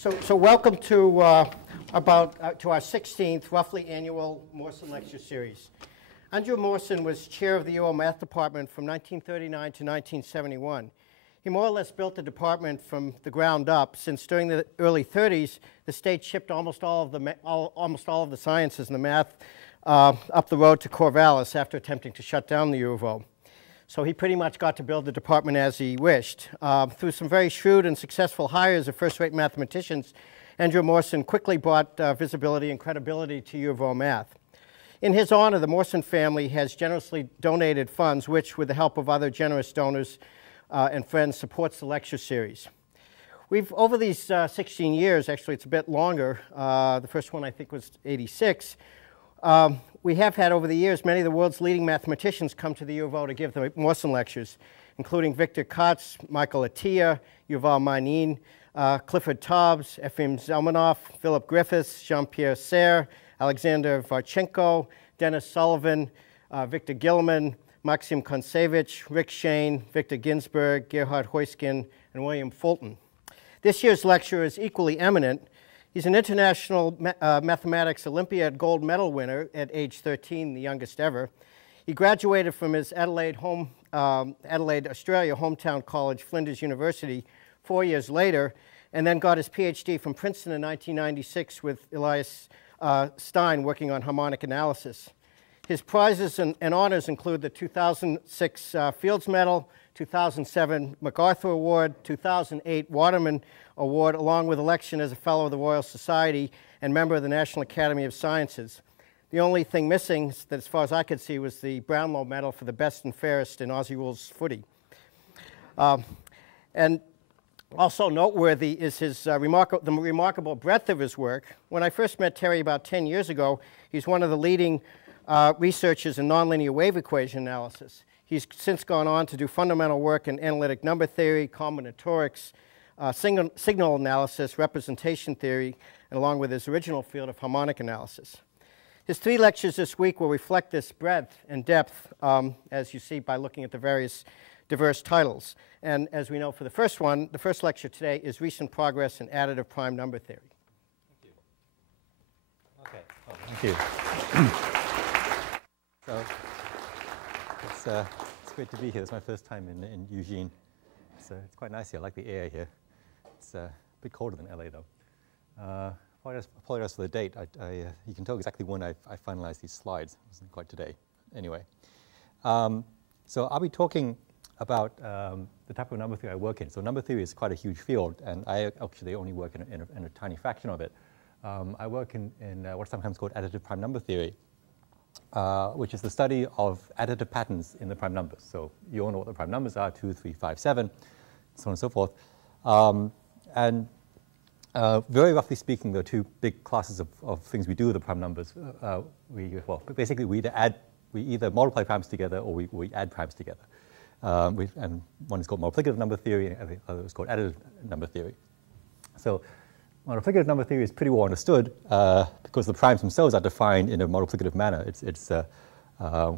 So welcome to to our 16th roughly annual Moursund lecture series. Andrew Moursund was chair of the UO Math Department from 1939 to 1971. He more or less built the department from the ground up, since during the early 30s, the state shipped almost all of the sciences and the math up the road to Corvallis after attempting to shut down the U of O. So he pretty much got to build the department as he wished. Through some very shrewd and successful hires of first-rate mathematicians, Andrew Moursund quickly brought visibility and credibility to U of O math. In his honor, the Moursund family has generously donated funds, which, with the help of other generous donors and friends, supports the lecture series. We've, over these 16 years, actually it's a bit longer, the first one I think was 86, we have had over the years many of the world's leading mathematicians come to the U of O to give the Moursund lectures, including Victor Katz, Michael Atiyah, Yuval Manin, Clifford Tubbs, Efim Zelmanoff, Philip Griffiths, Jean-Pierre Serre, Alexander Varchenko, Dennis Sullivan, Victor Gilman, Maxim Kontsevich, Rick Shane, Victor Ginsberg, Gerhard Heusgen, and William Fulton. This year's lecturer is equally eminent. He's an international mathematics Olympiad gold medal winner at age 13, the youngest ever. He graduated from his Adelaide, Australia hometown college, Flinders University, 4 years later, and then got his PhD from Princeton in 1996 with Elias Stein working on harmonic analysis. His prizes and honors include the 2006 Fields Medal, 2007 MacArthur Award, 2008 Waterman Award, along with election as a Fellow of the Royal Society and member of the National Academy of Sciences. The only thing missing, that as far as I could see, was the Brownlow Medal for the best and fairest in Aussie rules footy. And also noteworthy is his the remarkable breadth of his work. When I first met Terry about 10 years ago, he's one of the leading researchers in nonlinear wave equation analysis. He's since gone on to do fundamental work in analytic number theory, combinatorics, signal analysis, representation theory, and along with his original field of harmonic analysis. His 3 lectures this week will reflect this breadth and depth, as you see by looking at the various diverse titles. And as we know for the first one, the first lecture today is Recent Progress in Additive Prime Number Theory. Thank you. Okay. Oh, thank you. So it's great to be here. It's my first time in Eugene. So it's quite nice here. I like the air here. It's a bit colder than LA, though. I apologize for the date. You can tell exactly when I finalized these slides. It wasn't quite today. Anyway. So I'll be talking about the type of number theory I work in. So number theory is quite a huge field, and I actually only work in a tiny fraction of it. I work in what's sometimes called additive prime number theory, which is the study of additive patterns in the prime numbers. So you all know what the prime numbers are, 2, 3, 5, 7, so on and so forth. Very roughly speaking, there are 2 big classes of things we do with the prime numbers. Basically we either multiply primes together or we add primes together. And one is called multiplicative number theory, and the other is called additive number theory. So multiplicative number theory is pretty well understood because the primes themselves are defined in a multiplicative manner.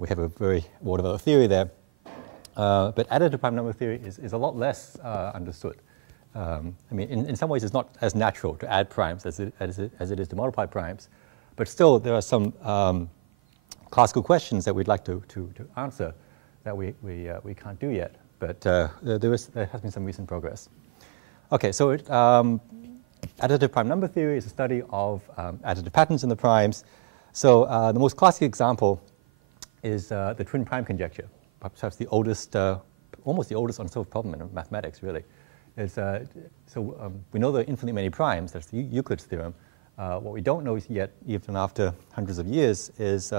We have a very well-developed theory there. But additive prime number theory is a lot less understood. I mean, in some ways, it's not as natural to add primes as it is to multiply primes. But still, there are some classical questions that we'd like to answer that we can't do yet. But there has been some recent progress. OK, so additive prime number theory is a study of additive patterns in the primes. So the most classic example is the twin prime conjecture, perhaps the oldest, almost the oldest unsolved problem in mathematics, really. We know there are infinitely many primes. That's the Euclid's theorem. What we don't know yet, even after hundreds of years, is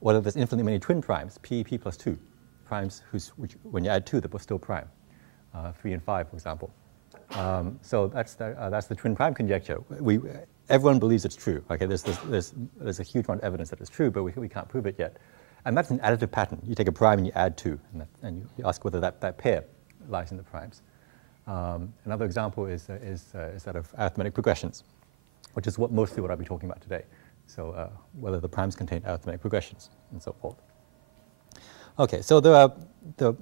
whether there's infinitely many twin primes, p plus 2, primes which when you add 2, they're still prime, 3 and 5, for example. So that's the twin prime conjecture. Everyone believes it's true. Okay, there's a huge amount of evidence that it's true, but we can't prove it yet. And that's an additive pattern. You take a prime and you add 2, and you ask whether that pair lies in the primes. Another example is that of arithmetic progressions, which is mostly what I'll be talking about today. So whether the primes contain arithmetic progressions and so forth. Okay, so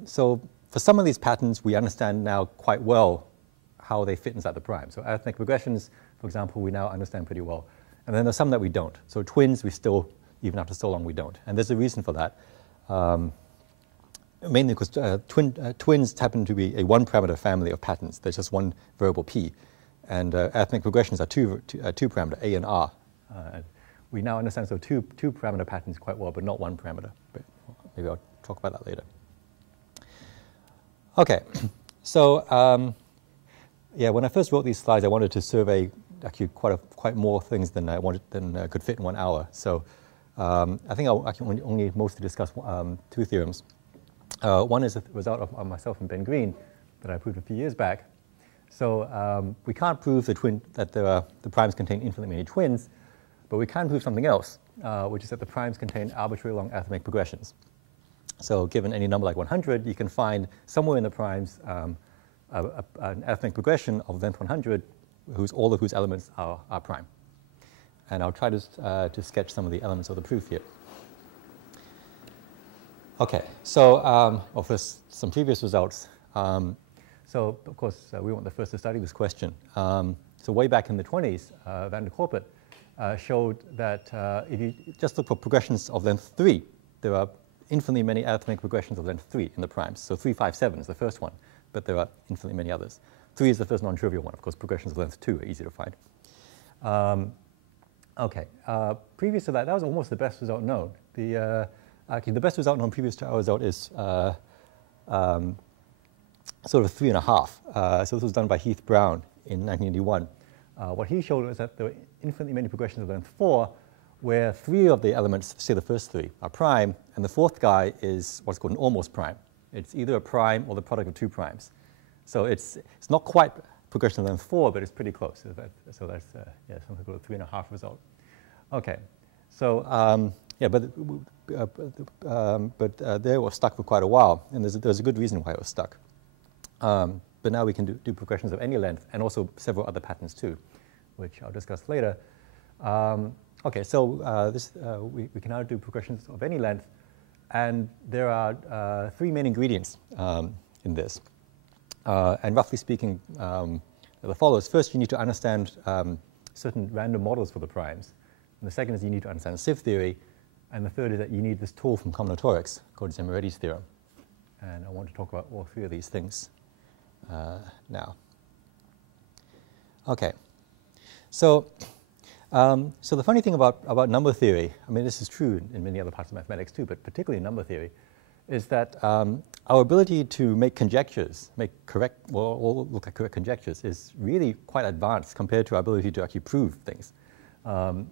so for some of these patterns, we understand now quite well how they fit inside the prime. So arithmetic progressions, for example, we now understand pretty well. And then there's some that we don't. So twins, we still, even after so long, we don't. And there's a reason for that. Mainly because twins happen to be a one-parameter family of patterns. There's just one variable p. And arithmetic progressions are two-parameter, A and R. And we now understand so two-parameter patterns quite well, but not one parameter. But maybe I'll talk about that later. OK, so yeah, when I first wrote these slides, I wanted to survey actually quite more things than I wanted could fit in 1 hour. So I think I can only mostly discuss two theorems. One is a result of myself and Ben Green that I proved a few years back. So we can't prove that the primes contain infinitely many twins, but we can prove something else, which is that the primes contain arbitrarily long arithmetic progressions. So given any number like 100, you can find somewhere in the primes an arithmetic progression of length 100, all of whose elements are prime. And I'll try to sketch some of the elements of the proof here. OK, so first, some previous results. So, of course, we weren't the first to study this question. So way back in the 20s, Van der Korpert showed that if you just look for progressions of length 3, there are infinitely many arithmetic progressions of length 3 in the primes. So 3, 5, 7 is the first one, but there are infinitely many others. 3 is the first non-trivial one. Of course, progressions of length 2 are easy to find. OK, previous to that, that was almost the best result known. Actually, the best result known previous to our result is sort of 3.5. So this was done by Heath Brown in 1981. What he showed was that there were infinitely many progressions of length 4, where 3 of the elements, say the first 3, are prime, and the fourth guy is what's called an almost prime. It's either a prime or the product of 2 primes. So it's not quite progression of length 4, but it's pretty close. So that's yeah, something called a 3.5 result. OK, so yeah, but there it was stuck for quite a while, and there's a good reason why it was stuck. But now we can do progressions of any length, and also several other patterns too, which I'll discuss later. OK, so we can now do progressions of any length, and there are 3 main ingredients in this. And roughly speaking, the follows. First, you need to understand certain random models for the primes. And the second is you need to understand Sift theory. And the third is that you need this tool from combinatorics called Zemiretti's theorem. And I want to talk about all 3 of these things now. OK. So the funny thing about number theory, I mean, this is true in many other parts of mathematics too, but particularly in number theory, is that our ability to make conjectures, look at correct conjectures, is really quite advanced compared to our ability to actually prove things.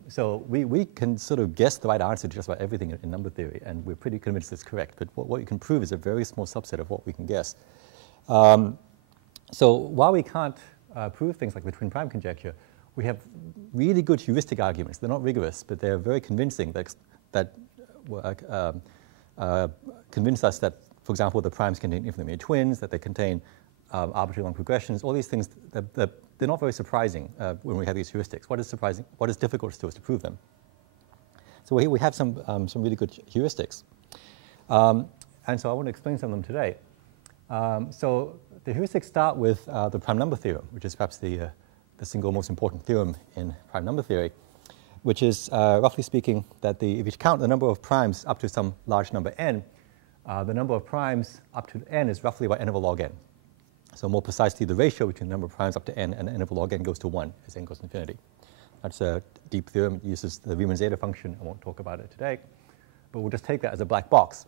So we can sort of guess the right answer to just about everything in number theory, and we're pretty convinced it's correct. But what you can prove is a very small subset of what we can guess. So while we can't prove things like the twin prime conjecture, we have really good heuristic arguments. They're not rigorous, but they're very convincing that convince us that, for example, the primes contain infinitely many twins, that they contain arbitrary long progressions. All these things, they're not very surprising when we have these heuristics. What is surprising? What is difficult to us to prove them? So we have some really good heuristics. And so I want to explain some of them today. So the heuristics start with the prime number theorem, which is perhaps the single most important theorem in prime number theory, which is, roughly speaking, that if you count the number of primes up to some large number n, the number of primes up to n is roughly about n over log n. So more precisely, the ratio between the number of primes up to n and n over log n goes to 1 as n goes to infinity. That's a deep theorem. It uses the Riemann zeta function. I won't talk about it today, but we'll just take that as a black box.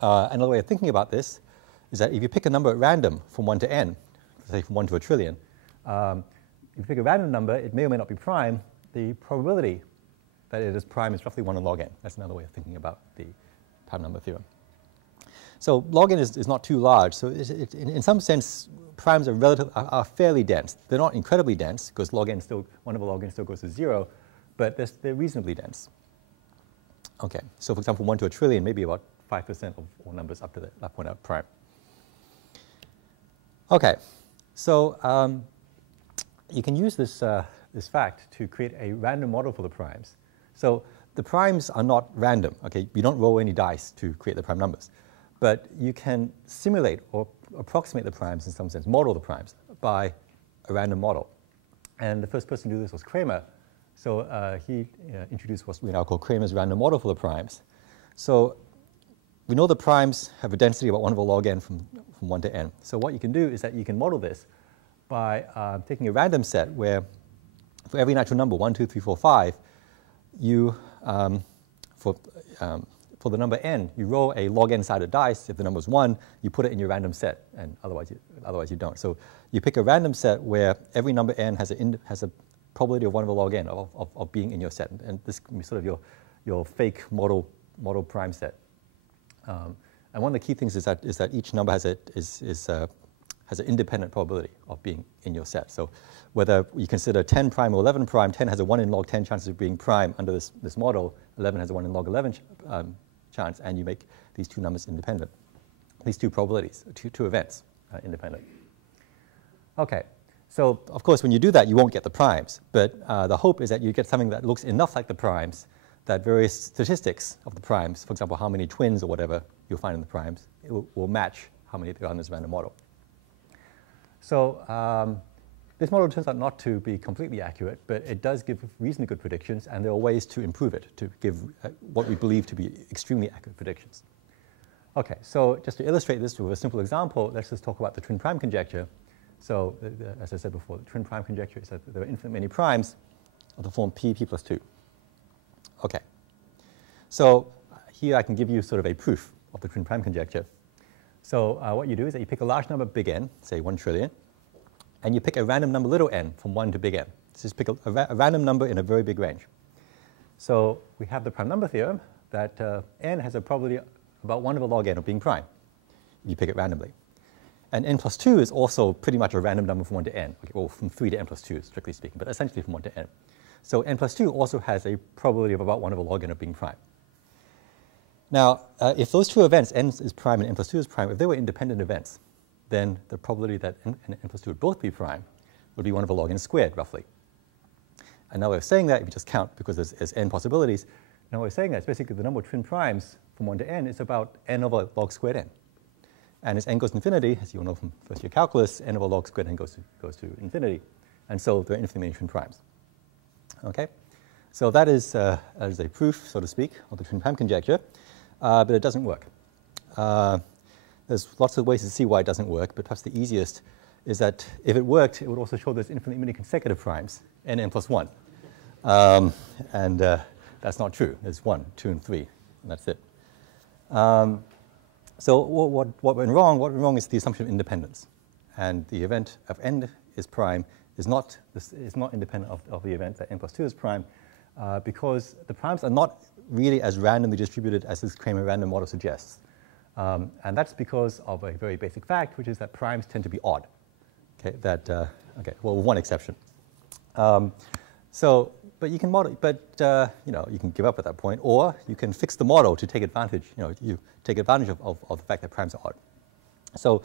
Another way of thinking about this is that if you pick a number at random from 1 to n, say from 1 to a trillion, if you pick a random number, it may or may not be prime. The probability that it is prime is roughly 1 in log n. That's another way of thinking about the prime number theorem. So log n is not too large. So in some sense, primes are fairly dense. They're not incredibly dense, because log n 1 over log n still goes to 0, but they're reasonably dense. OK, so for example, 1 to a trillion, maybe about 5% of all numbers up to that point are prime. OK, so you can use this fact to create a random model for the primes. So the primes are not random. OK, you don't roll any dice to create the prime numbers. But you can simulate or approximate the primes in some sense, model the primes, by a random model. And the first person to do this was Kramer. So he introduced what we now call Kramers' random model for the primes. So we know the primes have a density about 1 over log n from 1 to n. So what you can do is that you can model this by taking a random set where for every natural number, 1, 2, 3, 4, 5, you, for the number n, you roll a log n-sided dice. If the number is 1, you put it in your random set, and otherwise you don't. So you pick a random set where every number n has a probability of 1 over log n of being in your set. And this can be sort of your fake model prime set. And one of the key things is that each number has an independent probability of being in your set. So whether you consider 10 prime or 11 prime, 10 has a 1 in log 10 chance of being prime under this model, 11 has a 1 in log 11 chance, and you make these two numbers independent. These two probabilities, two events independent. Okay, so of course when you do that you won't get the primes, but the hope is that you get something that looks enough like the primes that various statistics of the primes, for example, how many twins or whatever you'll find in the primes, it will match how many there are in this random model. So this model turns out not to be completely accurate, but it does give reasonably good predictions, and there are ways to improve it, to give what we believe to be extremely accurate predictions. Okay, so just to illustrate this with a simple example, let's just talk about the twin prime conjecture. So as I said before, the twin prime conjecture is that there are infinite many primes of the form p plus 2. Okay, so here I can give you sort of a proof of the twin prime conjecture. So what you do is that you pick a large number big N, say 1 trillion, and you pick a random number little n from 1 to big N. So just pick a random number in a very big range. So we have the prime number theorem that n has a probability about 1 over log n of being prime if you pick it randomly. And n plus 2 is also pretty much a random number from 1 to n, okay, or from 3 to n plus 2, strictly speaking, but essentially from 1 to n. So n plus 2 also has a probability of about 1 over log n of being prime. Now, if those two events, n is prime and n plus 2 is prime, if they were independent events, then the probability that n and n plus 2 would both be prime would be 1 over log n squared, roughly. Another way of saying that, if you just count, because there's n possibilities, another way of saying that is basically the number of twin primes from 1 to n is about n over log squared n. And as n goes to infinity, as you all know from first year calculus, n over log squared n goes to infinity. And so there are infinitely many twin primes. Okay? So that is a proof, so to speak, of the twin prime conjecture, but it doesn't work. There's lots of ways to see why it doesn't work, but perhaps the easiest is that if it worked, it would also show there's infinitely many consecutive primes, n plus 1. And that's not true. There's 1, 2, and 3, and that's it. So what went wrong? What went wrong is the assumption of independence. And the event of n is prime is not independent of the event that n plus 2 is prime, because the primes are not really as randomly distributed as this Kramer random model suggests. And that's because of a very basic fact, which is that primes tend to be odd. Okay, well, with one exception. But you can model, you can give up at that point, or you can fix the model to take advantage. You take advantage of the fact that primes are odd. So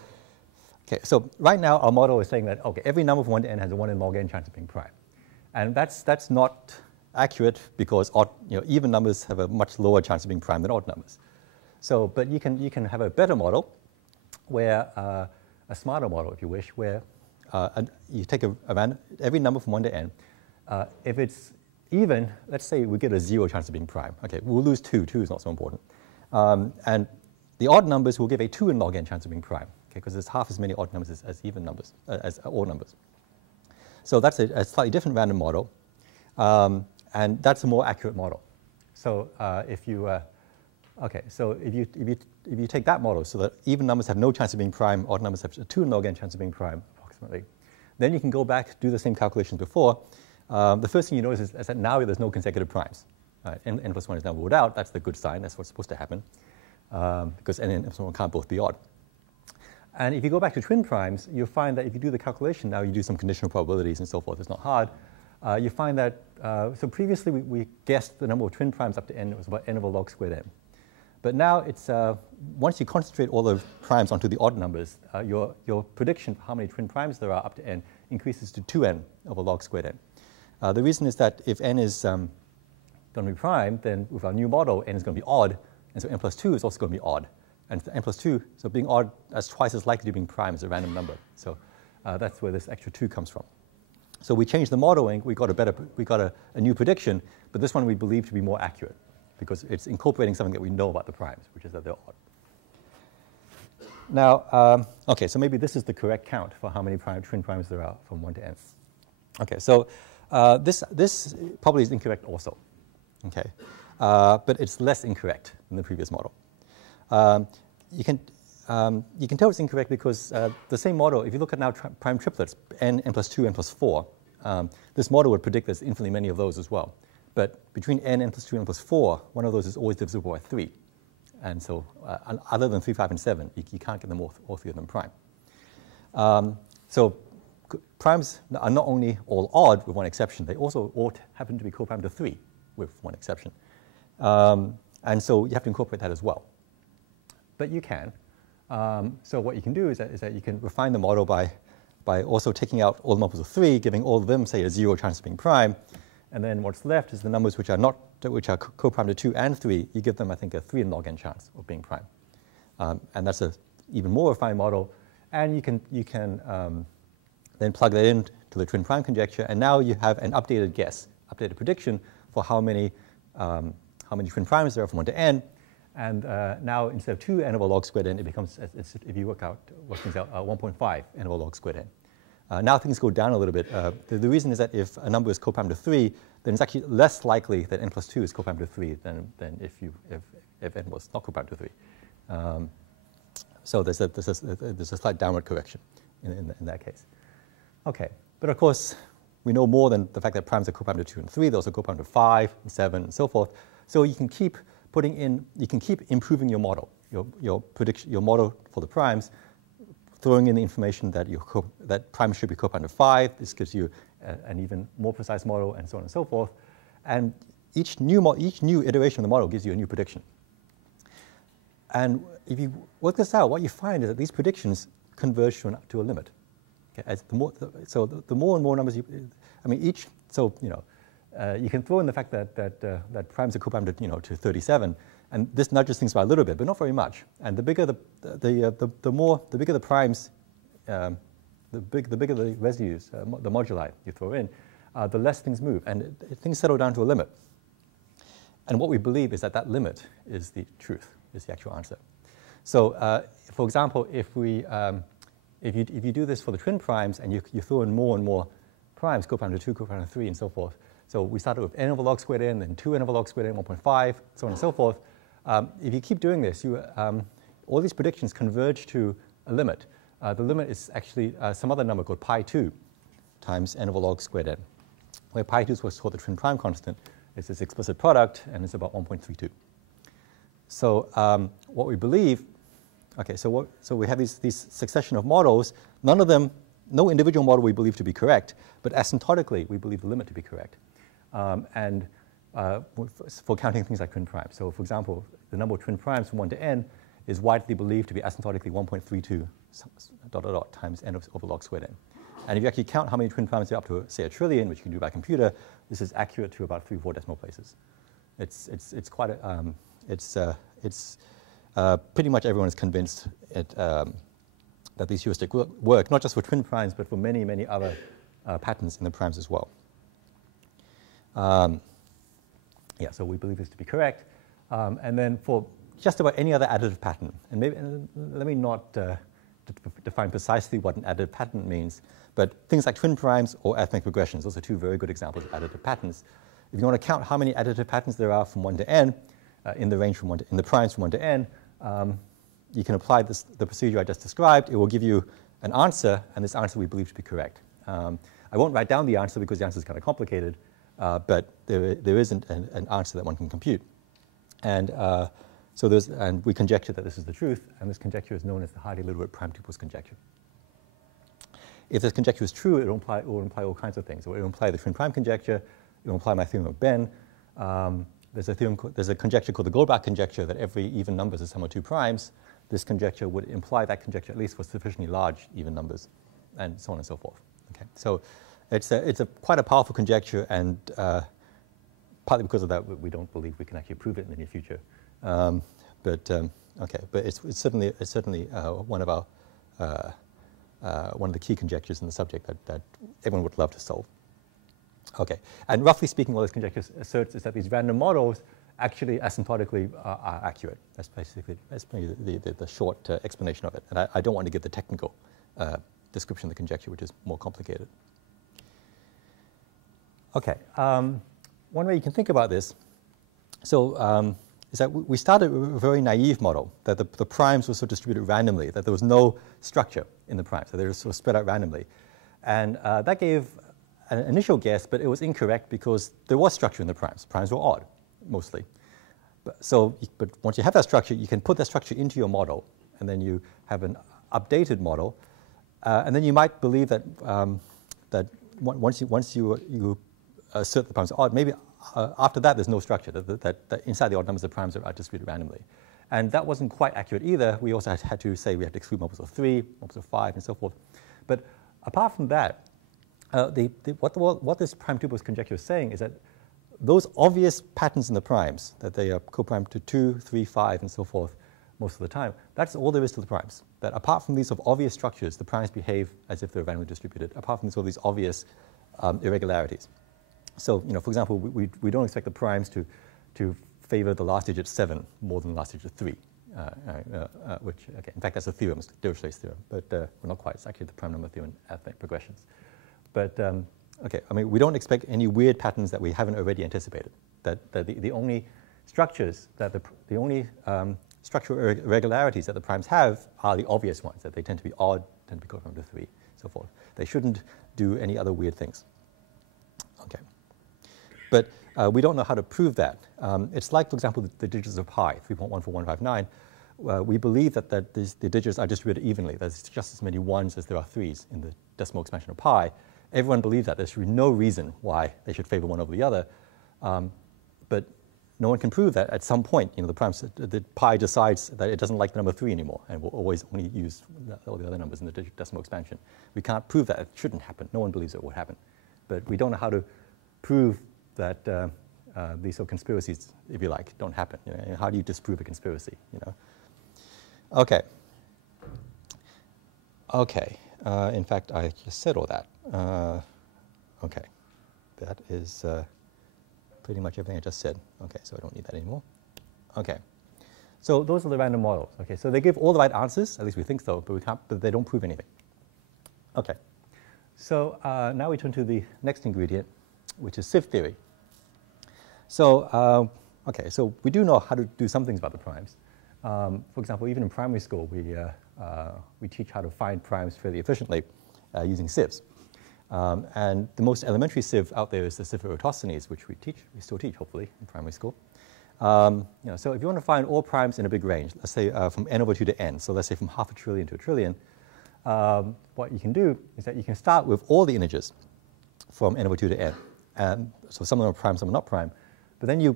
right now our model is saying that every number from 1 to n has a 1 in log n chance of being prime, and that's not accurate because even numbers have a much lower chance of being prime than odd numbers. So, but you can have a better model, where a smarter model, if you wish, where you take every number from 1 to n. If it's even, let's say we get a 0 chance of being prime. Okay, we'll lose 2. 2 is not so important. And the odd numbers will give a 2 in log n chance of being prime, because there's half as many odd numbers as even numbers, as odd numbers. So that's a slightly different random model, and that's a more accurate model. So if you take that model, so that even numbers have no chance of being prime, odd numbers have a 2 in log n chance of being prime, approximately, then you can go back, do the same calculations before. The first thing you notice is that now there's no consecutive primes. N plus 1 is now ruled out. That's the good sign. That's what's supposed to happen, because n and n plus 1 can't both be odd. And if you go back to twin primes, you'll find that if you do the calculation now, you do some conditional probabilities and so forth. It's not hard. You find that, so previously we guessed the number of twin primes up to n. It was about n over log squared n. But now it's, once you concentrate all the primes onto the odd numbers, your prediction for how many twin primes there are up to n increases to 2n over log squared n. The reason is that if n is going to be prime, then with our new model, n is going to be odd, and so n plus 2 is also going to be odd. And n plus 2, so being odd, that's twice as likely to being prime as a random number. So That's where this extra 2 comes from. So we changed the modeling. We got a new prediction, but this one we believe to be more accurate because it's incorporating something that we know about the primes, which is that they're odd. Now, okay, so maybe this is the correct count for how many twin primes there are from 1 to n. Okay, so this probably is incorrect also. Okay, but it's less incorrect than the previous model. You can tell it's incorrect because the same model, if you look at now prime triplets, n plus 2, n plus 4, this model would predict there's infinitely many of those as well. But between n plus 2, n plus 4, one of those is always divisible by 3. And so other than 3, 5, and 7, you can't get them all 3 of them prime. So primes are not only all odd with one exception, they also all happen to be co-prime to 3 with one exception. And so you have to incorporate that as well. But you can. So what you can do is that you can refine the model by also taking out all the multiples of 3, giving all of them, say, a 0 chance of being prime. And then what's left is the numbers which are co-prime to 2 and 3. You give them, I think, a 3 log n chance of being prime. And that's an even more refined model. And you can then plug that into the twin prime conjecture. And now you have an updated guess, updated prediction for how many twin primes there are from 1 to n. And now instead of 2 n over log squared n, it becomes, if you work things out, 1.5 n over log squared n. Now things go down a little bit. The reason is that if a number is co-prime to 3, then it's actually less likely that n plus 2 is co-prime to 3 than if n was not co-prime to 3. So there's a slight downward correction in that case. Okay, but of course we know more than the fact that primes are co-prime to 2 and 3. They're also co-prime to 5 and 7 and so forth. So you can keep improving your model, your model for the primes, throwing in the information that that primes should be co-prime to 5. This gives you an even more precise model, and so on and so forth. And each new iteration of the model gives you a new prediction. And if you work this out, what you find is that these predictions converge to a limit. Okay? The more and more numbers you can throw in the fact that primes are co-prime to 37. And this nudges things by a little bit, but not very much. And the bigger the primes, the bigger the residues, the moduli you throw in, the less things move, and things settle down to a limit. And what we believe is that limit is the truth, is the actual answer. So, for example, if you do this for the twin primes and you throw in more and more primes, co-prime to 2, co-prime to 3, and so forth. So we started with n over log squared n, then 2 n over log squared n, 1.5, so on and so forth. If you keep doing this, all these predictions converge to a limit. The limit is actually some other number called pi 2 times n over log squared n, where pi 2 is what's called the twin prime constant. It's this explicit product, and it's about 1.32. So what we believe, okay, so we have these succession of models. None of them, no individual model we believe to be correct, but asymptotically we believe the limit to be correct. For counting things like twin primes. So for example, the number of twin primes from 1 to n is widely believed to be asymptotically 1.32 ... times n over log squared n. And if you actually count how many twin primes there are up to, say, 1 trillion, which you can do by computer, this is accurate to about 3 or 4 decimal places. It's quite pretty much everyone is convinced that these heuristics work, not just for twin primes, but for many, many other patterns in the primes as well. Yeah, so we believe this to be correct. And then for just about any other additive pattern, and let me not define precisely what an additive pattern means, but things like twin primes or arithmetic regressions, those are 2 very good examples of additive patterns. If you want to count how many additive patterns there are from 1 to n, in the range in the primes from 1 to n, you can apply the procedure I just described. It will give you an answer, and this answer we believe to be correct. I won't write down the answer because the answer is kind of complicated, but there isn't an answer that one can compute. And and we conjecture that this is the truth, and this conjecture is known as the highly literate prime tuples conjecture. If this conjecture is true, it will imply all kinds of things. It will imply the twin prime conjecture. It will imply my theorem of Ben. There's a conjecture called the Goldston conjecture that every even number is a sum of 2 primes. This conjecture would imply that conjecture at least for sufficiently large even numbers, and so on and so forth. Okay, so it's quite a powerful conjecture, and partly because of that, we don't believe we can actually prove it in the near future. But it's certainly one of our one of the key conjectures in the subject that everyone would love to solve. Okay, and roughly speaking, what this conjecture asserts is that these random models actually asymptotically are accurate. That's basically the short explanation of it. And I don't want to give the technical description of the conjecture, which is more complicated. Okay, one way you can think about this, is that we started with a very naive model, that the primes were sort of distributed randomly, that there was no structure in the primes, that they were sort of spread out randomly. And that gave an initial guess, but it was incorrect because there was structure in the primes. Primes were odd, mostly. But once you have that structure, you can put that structure into your model, and then you have an updated model. And then you might believe that, once you assert the primes are odd, maybe after that there's no structure, that inside the odd numbers the primes are distributed randomly. And that wasn't quite accurate either. We also had to say we had to exclude multiples of 3, multiples of 5, and so forth. But apart from that, what this prime tuples conjecture is saying is that those obvious patterns in the primes, that they are co-primed to 2, 3, 5, and so forth most of the time, that's all there is to the primes. That apart from these sort of obvious structures, the primes behave as if they're randomly distributed, apart from these obvious irregularities. So, for example, we don't expect the primes to favor the last digit 7 more than the last digit 3, which, okay, in fact, that's a theorem, it's Dirichlet's theorem, but well, not quite. It's actually the prime number theorem in arithmetic progressions. But, okay, I mean, we don't expect any weird patterns that we haven't already anticipated. That the only structures, the only structural irregularities that the primes have are the obvious ones, that they tend to be odd, tend to be co-primed to 3, so forth. They shouldn't do any other weird things. Okay. But we don't know how to prove that. It's like, for example, the digits of pi, 3.14159. We believe that the digits are distributed evenly. There's just as many 1s as there are 3s in the decimal expansion of pi. Everyone believes that. There should be no reason why they should favor one over the other. But no one can prove that. At some point, the pi decides that it doesn't like the number 3 anymore and will always only use all the other numbers in the decimal expansion. We can't prove that. It shouldn't happen. No one believes it will happen. But we don't know how to prove that these sort of conspiracies, if you like, don't happen. How do you disprove a conspiracy? Okay. Okay. In fact, I just said all that. Okay. That is pretty much everything I just said. Okay, so I don't need that anymore. Okay. So those are the random models. Okay, so they give all the right answers, at least we think so, but they don't prove anything. Okay. So now we turn to the next ingredient, which is Sift theory. So, okay, so we do know how to do some things about the primes. For example, even in primary school, we teach how to find primes fairly efficiently using sieves. And the most elementary sieve out there is the sieve of Eratosthenes, which we still teach, hopefully, in primary school. So if you want to find all primes in a big range, let's say from n over 2 to n, so let's say from half a trillion to a trillion, what you can do is that you can start with all the integers from n over 2 to n. And so some of them are prime, some are not prime. But then you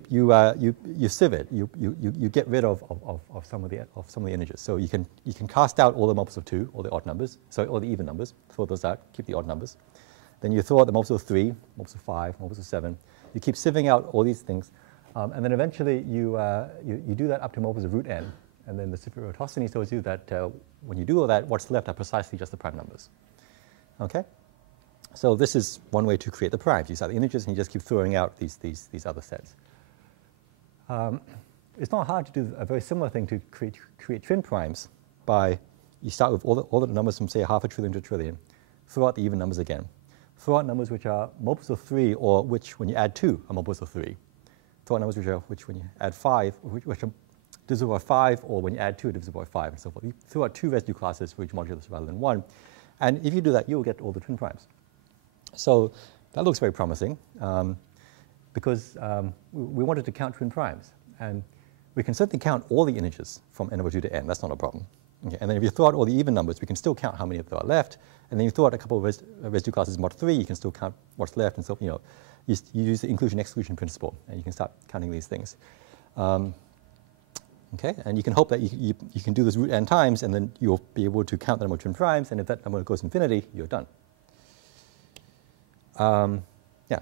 sieve it. You get rid of some of the integers. So you can cast out all the multiples of 2, all the odd numbers, sorry, all the even numbers. Throw those out. Keep the odd numbers. Then you throw out the multiples of 3, multiples of 5, multiples of 7. You keep sieving out all these things, and then eventually you do that up to multiples of root n. And then the sieve of Eratosthenes tells you that when you do all that, what's left are precisely just the prime numbers. Okay. So this is one way to create the primes. You start the integers and you just keep throwing out these other sets. It's not hard to do a very similar thing to create twin primes by you start with all the numbers from, say, half a trillion to a trillion, throw out the even numbers again, throw out numbers which are multiples of 3 or which, when you add 2, are multiples of 3, throw out numbers which when you add 5, which are divisible by 5, or when you add 2 are divisible by 5, and so forth. You throw out 2 residue classes for each modulus rather than 1, and if you do that, you'll get all the twin primes. So that looks very promising because we wanted to count twin primes. And we can certainly count all the integers from n over 2 to n. That's not a problem. Okay. And then if you throw out all the even numbers, we can still count how many of them are left. And then you throw out a couple of residue classes mod 3, you can still count what's left. And so, you use the inclusion-exclusion principle, and you can start counting these things. Okay. And you can hope that you can do this root n times, and then you'll be able to count the number of twin primes. And if that number goes to infinity, you're done.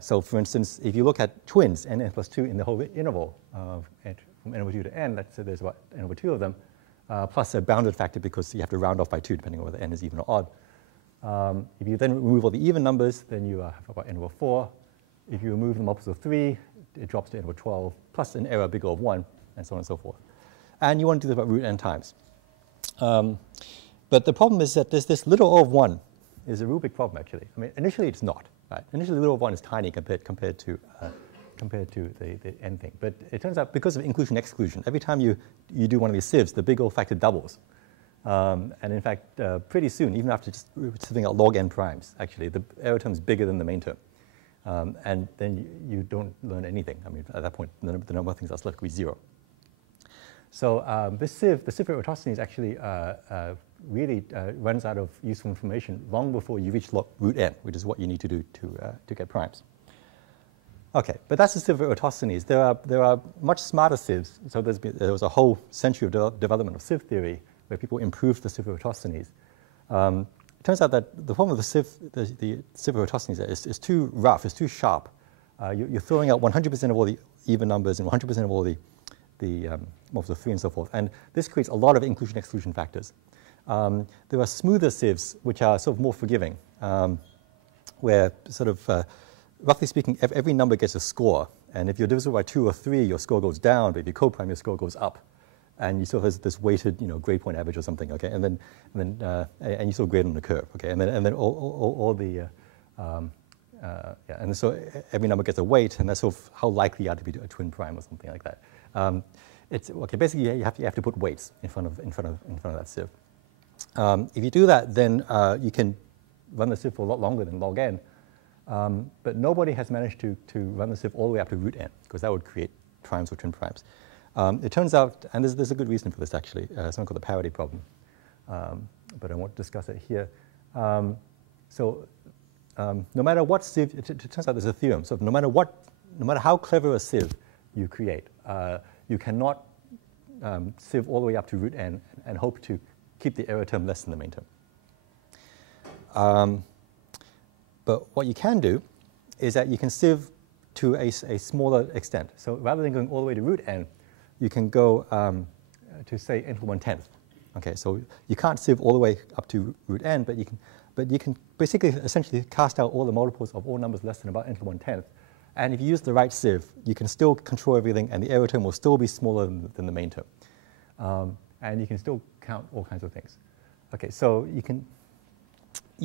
So for instance, if you look at twins, n plus 2 in the whole interval from n over 2 to n, let's say there's about n over 2 of them, plus a bounded factor because you have to round off by 2 depending on whether n is even or If you then remove all the even numbers, then you have about n over 4. If you remove the multiples of 3, it drops to n over 12, plus an error big O of 1, and so on and so forth. And you want to do this about root n times. But the problem is that this little O of 1 is a real big problem, actually. I mean, initially it's not. Right? Initially, little O of 1 is tiny compared to the n thing. But it turns out because of inclusion-exclusion, every time you do one of these sieves, the big O factor doubles. And in fact, pretty soon, even after just sieving out log n primes, actually, the error term is bigger than the main term. And then you don't learn anything. I mean, at that point, the number of things that's left will be 0. So this sieve, the sieve rate Eratosthenes, actually really runs out of useful information long before you reach root n, which is what you need to do to get primes. Okay, but that's the sieve rate Eratosthenes. There are much smarter sieves. So there was a whole century of development of sieve theory where people improved the sieve rate Eratosthenes. It turns out that the problem with the sieve rate Eratosthenes is too rough, it's too sharp. You're throwing out 100% of all the even numbers and 100% of all the multiples of 3 and so forth. And this creates a lot of inclusion-exclusion factors. There are smoother sieves, which are sort of more forgiving, where sort of, roughly speaking, every number gets a score. And if you're divisible by 2 or 3, your score goes down. But if you co-prime, your score goes up. And you sort of have this weighted, grade point average or something, okay? And you sort of grade on the curve, okay? And then all the, and so every number gets a weight, and that's sort of how likely you are to be a twin prime or something like that. It's okay. Basically, you have to put weights in front of that sieve. If you do that, then you can run the sieve for a lot longer than log n. But nobody has managed to run the sieve all the way up to root n, because that would create primes or twin primes. It turns out, and there's a good reason for this actually, something called the parity problem, but I won't discuss it here. No matter what sieve, it turns out there's a theorem. So no matter how clever a sieve you create, you cannot sieve all the way up to root n and hope to keep the error term less than the main term. But what you can do is that you can sieve to a smaller extent. So rather than going all the way to root n, you can go to, say, n to the 1/10. Okay, so you can't sieve all the way up to root n, but you can basically essentially cast out all the multiples of all numbers less than about n to the 1/10. And if you use the right sieve, you can still control everything, and the error term will still be smaller than the main term. And you can still count all kinds of things. Okay, so you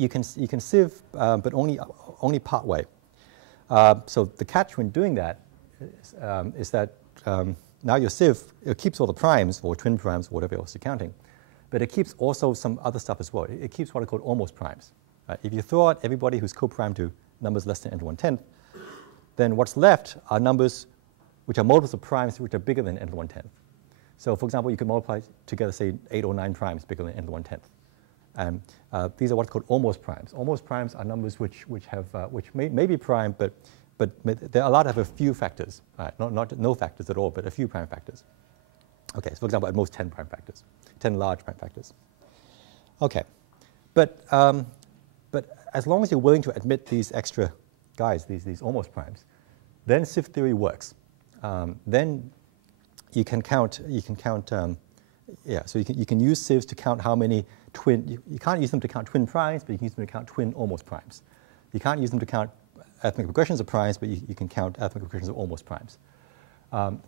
can sieve, but only part way. So the catch when doing that is that now your sieve, it keeps all the primes, or twin primes, or whatever else you're counting, but it keeps also some other stuff as well. It keeps what are called almost primes. If you throw out everybody who's co-primed to numbers less than n to 1/10, then what's left are numbers which are multiples of primes which are bigger than n to the 1/10. So for example, you could multiply together, say, 8 or 9 primes bigger than n to the 1/10. And these are what's called almost primes. Almost primes are numbers which may be prime, but they're allowed to have a few factors, right? Not no factors at all, but a few prime factors. Okay, so for example, at most 10 prime factors, 10 large prime factors. Okay, but as long as you're willing to admit these extra guys, these almost primes, then Sift theory works. Then you can count. So you can use sieves to count how many twin. You can't use them to count twin primes, but you can use them to count twin almost primes. You can't use them to count arithmetic progressions of primes, but you can count arithmetic progressions of almost primes.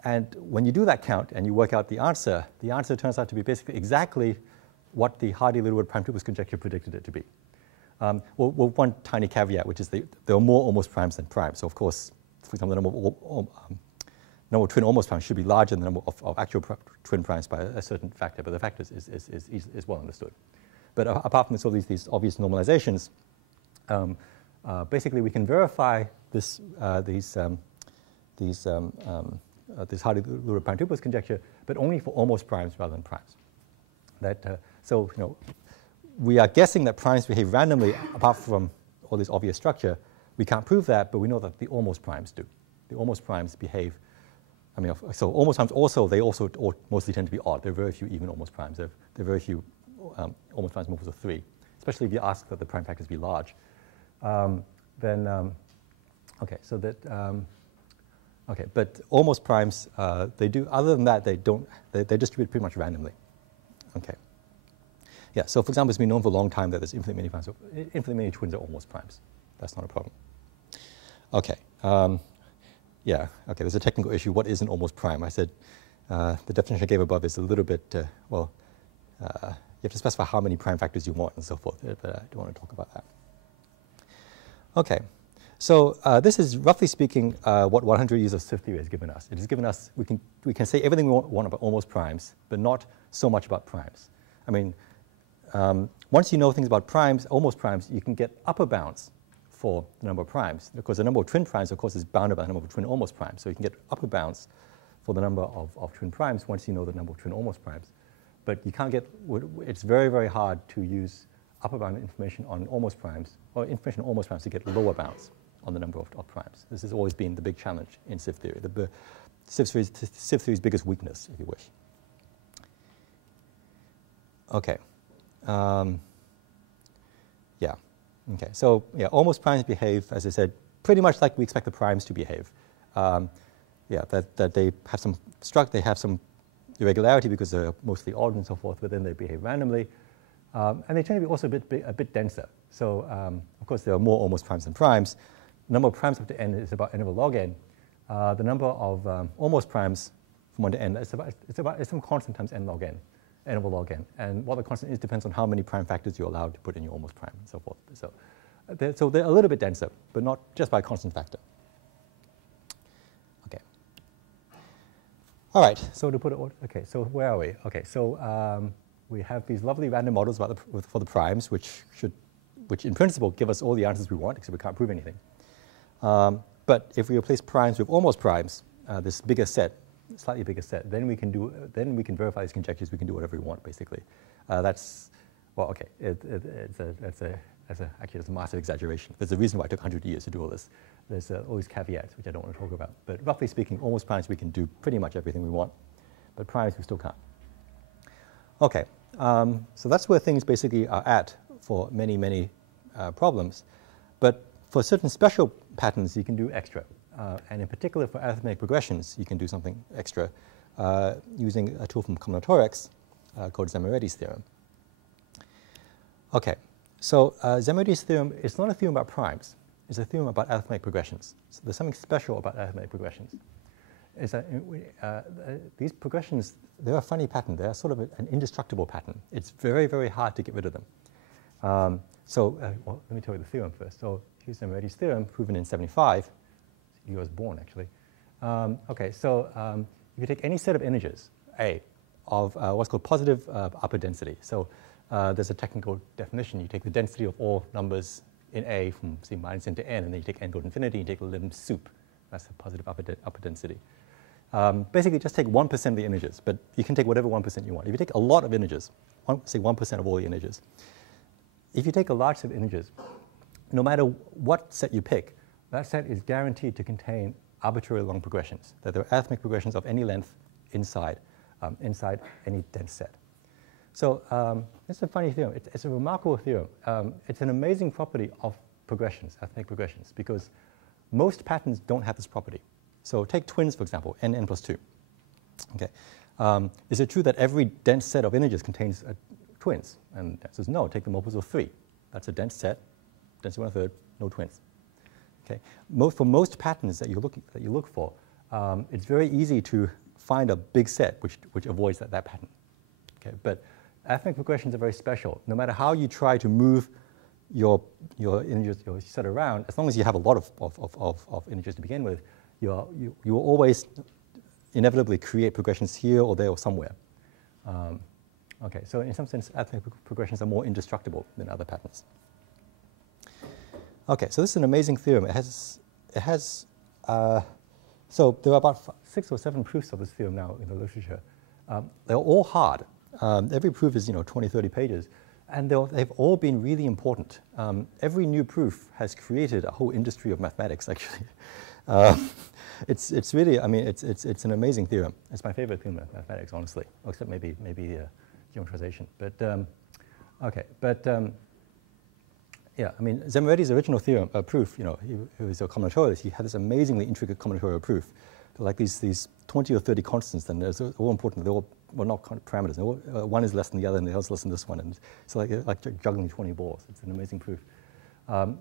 And when you do that count and you work out the answer turns out to be basically exactly what the Hardy-Littlewood prime-tuples conjecture predicted it to be. Well, one tiny caveat, which is there are more almost primes than primes. So of course, for example, the number of twin almost primes should be larger than the number of actual twin primes by a certain factor, but the factor is well understood. But apart from all these obvious normalizations, basically we can verify this Hardy-Littlewood prime-tuples conjecture, but only for almost primes rather than primes. So we are guessing that primes behave randomly apart from all this obvious structure. We can't prove that, but we know that the almost primes do. The almost primes behave. I mean, so almost primes they also mostly tend to be odd. There are very few even almost primes. There are very few almost primes multiples of 3, especially if you ask that the prime factors be large. But almost primes, they do. Other than that, they don't. They distribute pretty much randomly. Okay. Yeah, so for example, it's been known for a long time that there's infinite many primes. So infinite many twins are almost primes. That's not a problem. Okay. Yeah, okay, there's a technical issue. What is an almost prime? I said the definition I gave above is a little bit, well, you have to specify how many prime factors you want and so forth, but I don't want to talk about that. Okay, so this is, roughly speaking, what 100 years of Sift theory has given us. It has given us, we can say everything we want about almost primes, but not so much about primes. I mean, once you know things about primes, almost primes, you can get upper bounds for the number of primes. Because the number of twin primes, of course, is bounded by the number of twin almost primes. So you can get upper bounds for the number of twin primes once you know the number of twin almost primes. But you can't get, it's very, very hard to use upper bound information on almost primes, or information on almost primes to get lower bounds on the number of primes. This has always been the big challenge in Sift theory, Sift theory's biggest weakness, if you wish. Okay. Yeah. Okay. So yeah, almost primes behave, as I said, pretty much like we expect the primes to behave. Yeah, that they have some they have some irregularity because they're mostly odd and so forth, but then they behave randomly, and they tend to be also a bit denser. So of course there are more almost primes than primes. The number of primes up to n is about n over log n. The number of almost primes from 1 to n it's some constant times n log n. N over log n. And what the constant is depends on how many prime factors you're allowed to put in your almost prime and so forth. So they're a little bit denser, but not just by a constant factor. Okay. All right, so to put it, okay, so where are we? Okay, so we have these lovely random models about for the primes, which in principle give us all the answers we want, except we can't prove anything. But if we replace primes with almost primes, this bigger set, slightly bigger set, then we can verify these conjectures. We can do whatever we want, basically. That's, well, okay. Actually, it's a massive exaggeration. There's a reason why it took 100 years to do all this. There's all these caveats, which I don't want to talk about. But roughly speaking, almost primes, we can do pretty much everything we want. But primes, we still can't. Okay, so that's where things basically are at for many, many problems. But for certain special patterns, you can do extra. And in particular, for arithmetic progressions, you can do something extra using a tool from combinatorics called Zamaretti's theorem. Okay, so Zamaretti's theorem is not a theorem about primes. It's a theorem about arithmetic progressions. So there's something special about arithmetic progressions. Is that these progressions, they're a funny pattern. They're sort of an indestructible pattern. It's very, very hard to get rid of them. Well, let me tell you the theorem first. So here's Zamaretti's theorem, proven in 75. He was born, actually. Okay, so if you take any set of integers, A, of what's called positive upper density. So there's a technical definition. You take the density of all numbers in A from, say, minus n to n, and then you take n go to infinity, and you take a lim sup. That's a positive upper density. Basically, just take 1% of the integers, but you can take whatever 1% you want. If you take a lot of integers, say 1% of all the integers, if you take a large set of integers, no matter what set you pick, that set is guaranteed to contain arbitrarily long progressions, that there are arithmetic progressions of any length inside any dense set. So it's a funny theorem. It's a remarkable theorem. It's an amazing property of progressions, arithmetic progressions, because most patterns don't have this property. So take twins, for example, n plus 2. Okay. Is it true that every dense set of integers contains twins? And the answer is no. Take the multiples of 3. That's a dense set, density 1/3, no twins. Okay. For most patterns that you look for, it's very easy to find a big set which avoids that pattern. Okay. But arithmetic progressions are very special. No matter how you try to move your integers, your set around, as long as you have a lot of integers to begin with, you will always inevitably create progressions here or there or somewhere. Okay, so in some sense, arithmetic progressions are more indestructible than other patterns. Okay, so this is an amazing theorem. So there are about 6 or 7 proofs of this theorem now in the literature. They're all hard. Every proof is 20, 30 pages. And they've all been really important. Every new proof has created a whole industry of mathematics, actually. It's really, I mean, it's an amazing theorem. It's my favorite theorem of mathematics, honestly, except maybe geometrization. But okay, but yeah, I mean, Zamaretti's original theorem proof, he was a combinatorialist. He had this amazingly intricate combinatorial proof. Like these 20 or 30 constants, and they're all important. They're all well, not parameters. One is less than the other, and the other is less than this one. And it's like juggling 20 balls. It's an amazing proof.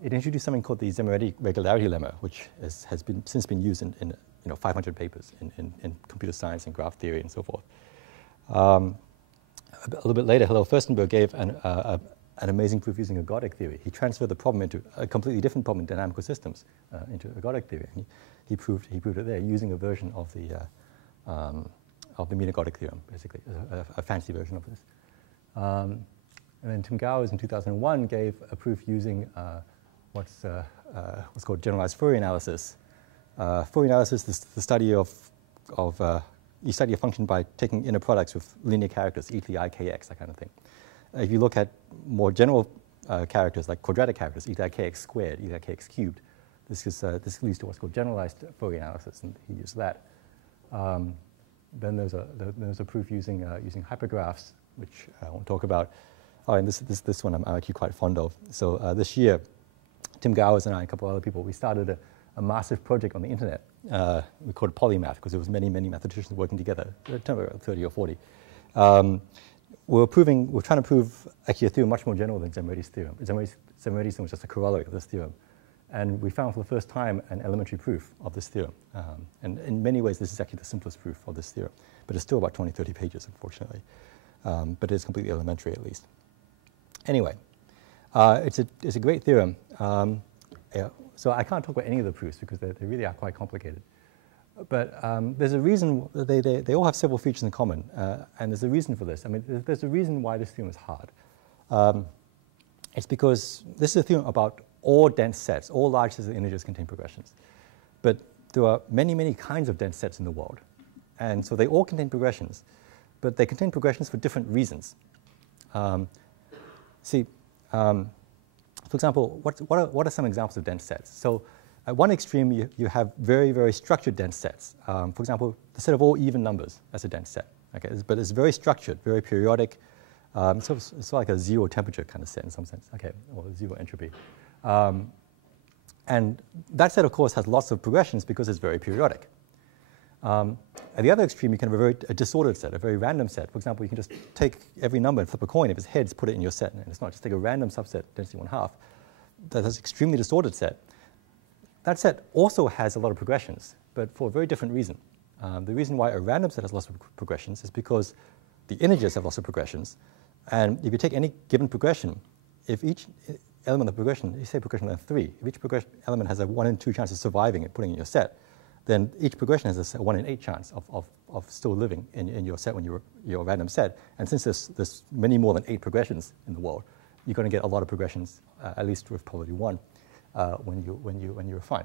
It introduced something called the Zemeretti regularity lemma, which has since been used in 500 papers in computer science and graph theory and so forth. A little bit later, Hillel Furstenberg gave an amazing proof using ergodic theory. He transferred the problem into a completely different problem in dynamical systems into ergodic theory. And he proved it there using a version of the mean ergodic theorem, basically, a fancy version of this. And then Tim Gowers in 2001 gave a proof using what's called generalized Fourier analysis. Fourier analysis is the study of you study a function by taking inner products with linear characters, e to the I kx, that kind of thing. If you look at more general characters, like quadratic characters, e to the I kx squared, e to the I kx cubed, this leads to what's called generalized Fourier analysis, and he used that. Then there's a proof using hypergraphs, which I won't talk about. Oh, and this one I'm actually quite fond of. So this year, Tim Gowers and I, a couple of other people, we started a massive project on the internet. We called it Polymath because there was many mathematicians working together, 30 or 40. We're trying to prove actually a theorem much more general than Zemeretti's theorem. Zemeretti's theorem was just a corollary of this theorem. And we found for the first time an elementary proof of this theorem. And in many ways, this is actually the simplest proof of this theorem. But it's still about 20, 30 pages, unfortunately. But it's completely elementary, at least. Anyway, it's a great theorem. Yeah, so I can't talk about any of the proofs because they really are quite complicated. But there's a reason, they all have several features in common. And there's a reason for this. I mean, there's a reason why this theorem is hard. It's because this is a theorem about all dense sets. All large sets of integers contain progressions. But there are many kinds of dense sets in the world. And so they all contain progressions. But they contain progressions for different reasons. For example, what are some examples of dense sets? So at one extreme, you have very structured dense sets. For example, the set of all even numbers, that's a dense set. Okay? But it's very structured, very periodic. So it's like a zero temperature kind of set in some sense, okay, or zero entropy. And that set, of course, has lots of progressions because it's very periodic. At the other extreme, you can have a disordered set, a very random set. For example, you can just take every number and flip a coin. If it's heads, put it in your set. And it's not. Just take a random subset, density 1/2. That's an extremely distorted set. That set also has a lot of progressions, but for a very different reason. The reason why a random set has lots of progressions is because the integers have lots of progressions. And if you take any given progression, if each element of progression, you say progression length 3, if each progression element has a 1 in 2 chance of surviving and putting it in your set, then each progression has a 1 in 8 chance of still living in your set when your random set. And since there's many more than 8 progressions in the world, you're going to get a lot of progressions, at least with probability 1, when you refine.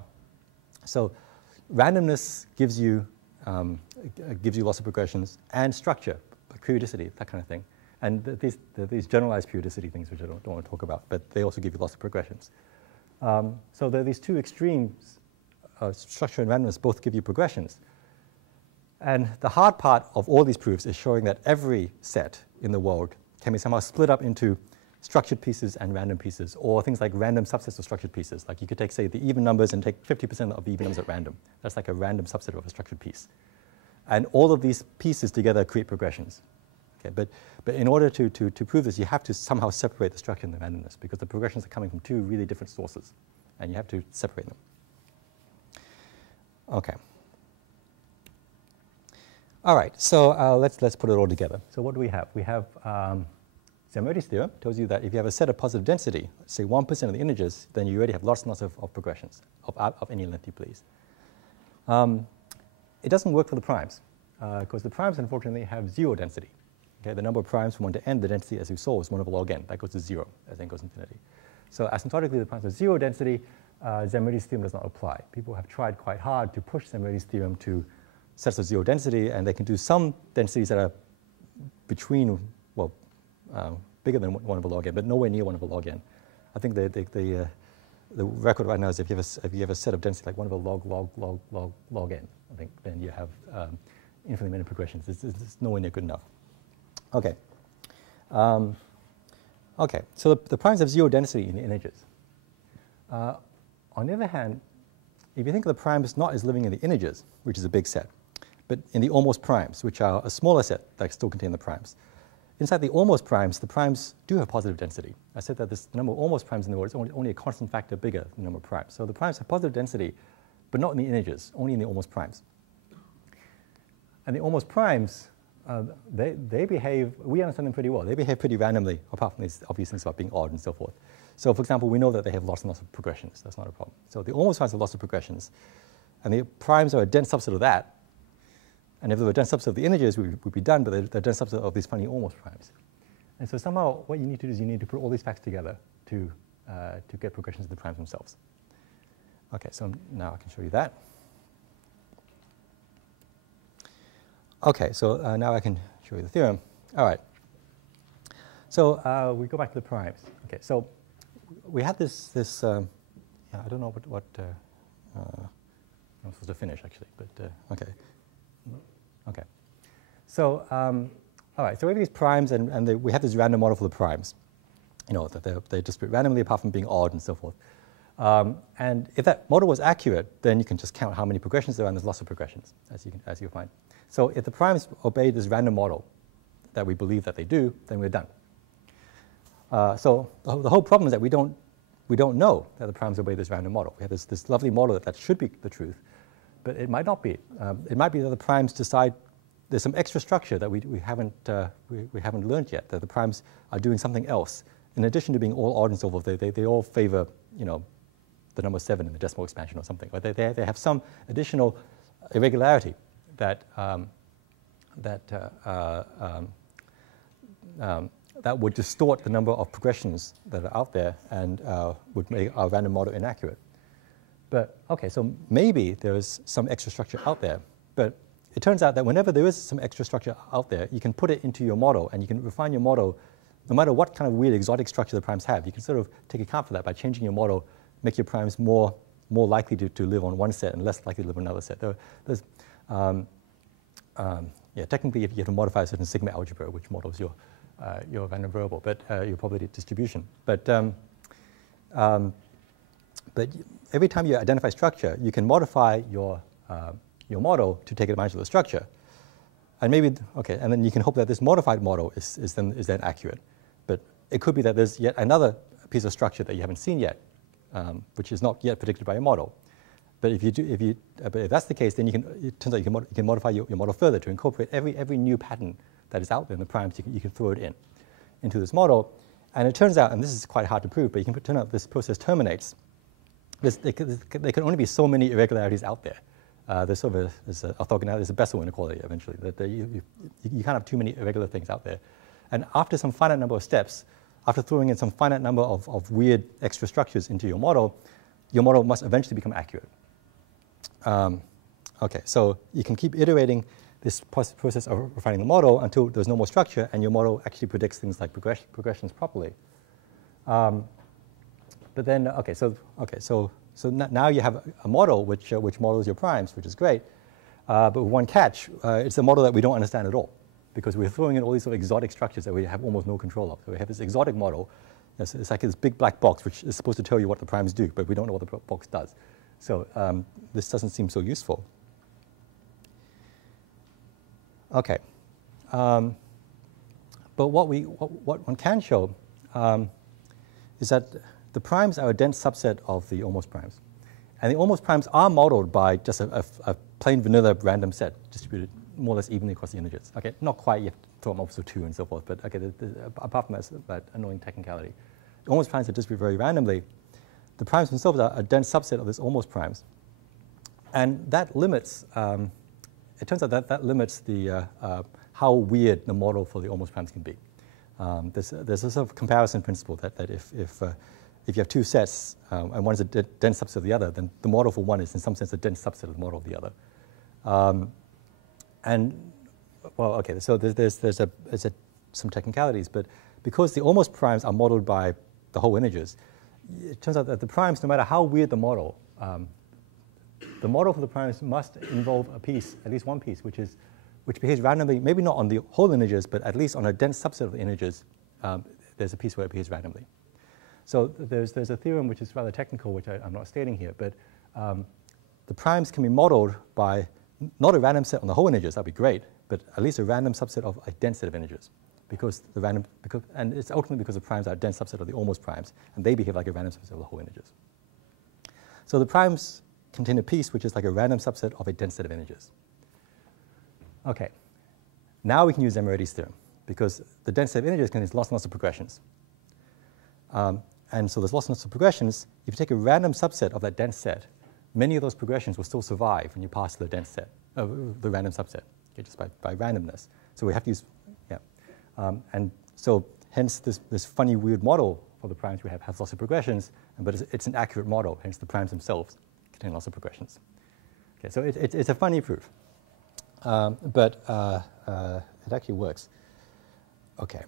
So randomness gives you lots of progressions and structure, periodicity, that kind of thing. And these generalized periodicity things, which I don't want to talk about, but they also give you lots of progressions. So there are these two extremes. Structure and randomness both give you progressions. And the hard part of all these proofs is showing that every set in the world can be somehow split up into structured pieces and random pieces, or things like random subsets of structured pieces. Like you could take, say, the even numbers and take 50% of the even numbers at random. That's like a random subset of a structured piece. And all of these pieces together create progressions. Okay, but in order to prove this, you have to somehow separate the structure and the randomness, because the progressions are coming from two really different sources, and you have to separate them. Okay. All right, so let's put it all together. So what do we have? We have Zemeretti's theorem tells you that if you have a set of positive density, say 1% of the integers, then you already have lots and lots of progressions of any length you please. It doesn't work for the primes, because the primes, unfortunately, have 0 density. Okay, the number of primes from 1 to n, the density, as you saw, is 1 over log n. That goes to 0 as n goes to infinity. So asymptotically, the primes have 0 density. Zemeretti's theorem does not apply. People have tried quite hard to push Zemeretti's theorem to sets of 0 density, and they can do some densities that are between, well, bigger than 1 over log n, but nowhere near 1 over log n. I think the record right now is if you have a set of density like 1 over log n, I think, then you have infinitely many progressions. It's nowhere near good enough. Okay. Okay, so the primes have 0 density in the integers. On the other hand, if you think of the primes not as living in the integers, which is a big set, but in the almost primes, which are a smaller set that still contain the primes. Inside the almost primes, the primes do have positive density. I said that this number of almost primes in the world is only a constant factor bigger than the number of primes. So the primes have positive density, but not in the integers, only in the almost primes. And the almost primes, they behave, we understand them pretty well. They behave pretty randomly, apart from these obvious things about being odd and so forth. So for example, we know that they have lots and lots of progressions. That's not a problem. So the almost primes have lots of progressions. And the primes are a dense subset of that. And if they were a dense subset of the integers, we'd be done, but they're a dense subset of these funny almost primes. And so somehow what you need to do is you need to put all these facts together to get progressions of the primes themselves. OK, so now I can show you that. OK, so now I can show you the theorem. All right. So we go back to the primes. OK, so we had this yeah, I don't know what I'm supposed to finish, actually, but OK. OK. So all right, so we have these primes, and we have this random model for the primes. You know, that they distribute randomly apart from being odd and so forth. And if that model was accurate, then you can just count how many progressions there are, and there's lots of progressions, as you find. So if the primes obey this random model that we believe that they do, then we're done. So the whole problem is that we don't know that the primes obey this random model. We have this lovely model that should be the truth, but it might not be. It might be that the primes decide there's some extra structure that we haven't learned yet, that the primes are doing something else. In addition to being all odd and so forth, they all favor, you know, the number 7 in the decimal expansion or something. But they have some additional irregularity that that would distort the number of progressions that are out there and would make our random model inaccurate. But OK, so maybe there is some extra structure out there. But it turns out that whenever there is some extra structure out there, you can put it into your model, and you can refine your model no matter what kind of weird exotic structure the primes have. You can sort of take account for that by changing your model, make your primes more likely to live on one set and less likely to live on another set. Yeah, technically, if you have to modify a certain sigma algebra, which models your random variable, but your probability distribution. But every time you identify structure, you can modify your model to take advantage of the structure. And maybe, OK, and then you can hope that this modified model is then accurate. But it could be that there's yet another piece of structure that you haven't seen yet, which is not yet predicted by your model. But if that's the case, then it turns out you can modify your model further to incorporate every new pattern that is out there in the primes. You can throw it into this model. And it turns out, and this is quite hard to prove, but you can turn out this process terminates. There can only be so many irregularities out there. There's sort of orthogonality, there's a Bessel inequality eventually. That you can't have too many irregular things out there. And after some finite number of steps, after throwing in some finite number of weird extra structures into your model must eventually become accurate. OK, so you can keep iterating this process of refining the model until there's no more structure, and your model actually predicts things like progressions properly. But then, so now you have a model which models your primes, which is great. But with one catch, it's a model that we don't understand at all, because we're throwing in all these sort of exotic structures that we have almost no control of. So we have this exotic model. It's like this big black box, which is supposed to tell you what the primes do, but we don't know what the box does. So this doesn't seem so useful. OK. But what one can show is that the primes are a dense subset of the almost primes. And the almost primes are modeled by just a plain vanilla random set distributed more or less evenly across the integers. OK, not quite, you have to throw them also 2 and so forth, but OK, apart from that annoying technicality. The almost primes are distributed very randomly. The primes themselves are a dense subset of this almost primes. And that limits, it turns out that limits the how weird the model for the almost primes can be. There's a sort of comparison principle that if you have two sets and one is a dense subset of the other, then the model for one is in some sense a dense subset of the model of the other. And well, OK, so there's some technicalities, but because the almost primes are modeled by the whole integers, it turns out that the primes, no matter how weird the model for the primes must involve a piece, at least one piece, which behaves randomly, maybe not on the whole integers, but at least on a dense subset of the integers, there's a piece where it behaves randomly. So there's a theorem which is rather technical, which I'm not stating here, but the primes can be modeled by not a random set on the whole integers, that'd be great, but at least a random subset of a dense set of integers. And it's ultimately because the primes are a dense subset of the almost primes, and they behave like a random subset of the whole integers. So the primes contain a piece which is like a random subset of a dense set of integers. Okay, now we can use Zamorati's theorem, because the dense set of integers contains lots and lots of progressions. And so there's lots and lots of progressions. If you take a random subset of that dense set, many of those progressions will still survive when you pass to the dense set, the random subset, okay, just by randomness. So we have to use, and so hence this funny, weird model for the primes we have has lots of progressions, but it's an accurate model, hence the primes themselves contain lots of progressions. Okay, so it's a funny proof, but it actually works. Okay.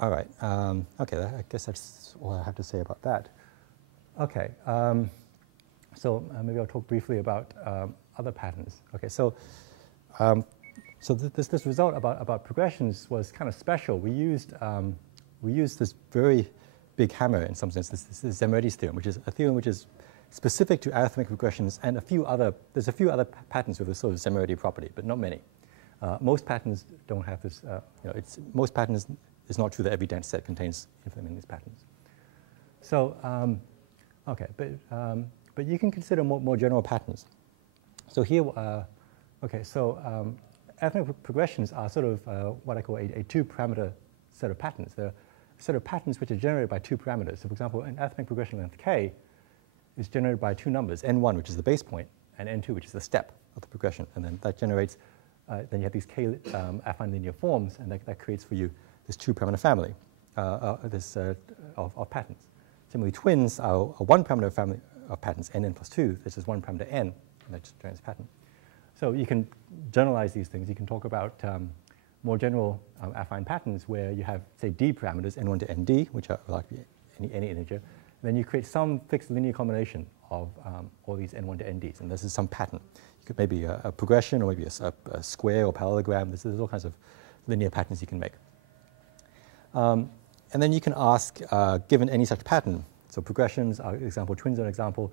All right. Okay, I guess that's all I have to say about that. Okay. So maybe I'll talk briefly about other patterns. Okay. So this result about progressions was kind of special. We used this very big hammer in some sense. This is Zamorati's theorem, which is a theorem which is specific to arithmetic progressions and there's a few other patterns with this sort of Zamorati property, but not many. Most patterns don't have this. Most patterns. It's not true that every dense set contains infinitely many patterns. So, okay, but you can consider more general patterns. So here, okay, so arithmetic progressions are sort of what I call a two-parameter set of patterns. They're a set of patterns which are generated by two parameters. So, for example, an arithmetic progression length k is generated by two numbers, n1, which is the base point, and n2, which is the step of the progression. And then that generates, then you have these k affine linear forms, and that creates for you this two-parameter family of patterns. Similarly, twins are a one-parameter family of patterns, n plus 2. This is one parameter n, and that just generates a pattern. So you can generalize these things. You can talk about more general affine patterns where you have, say, d parameters, n1 to nd, which are like any integer. And then you create some fixed linear combination of all these n1 to nds, and this is some pattern. You could maybe a progression, or maybe a square or parallelogram. There's all kinds of linear patterns you can make. And then you can ask, given any such pattern, so progressions are an example, twins are an example,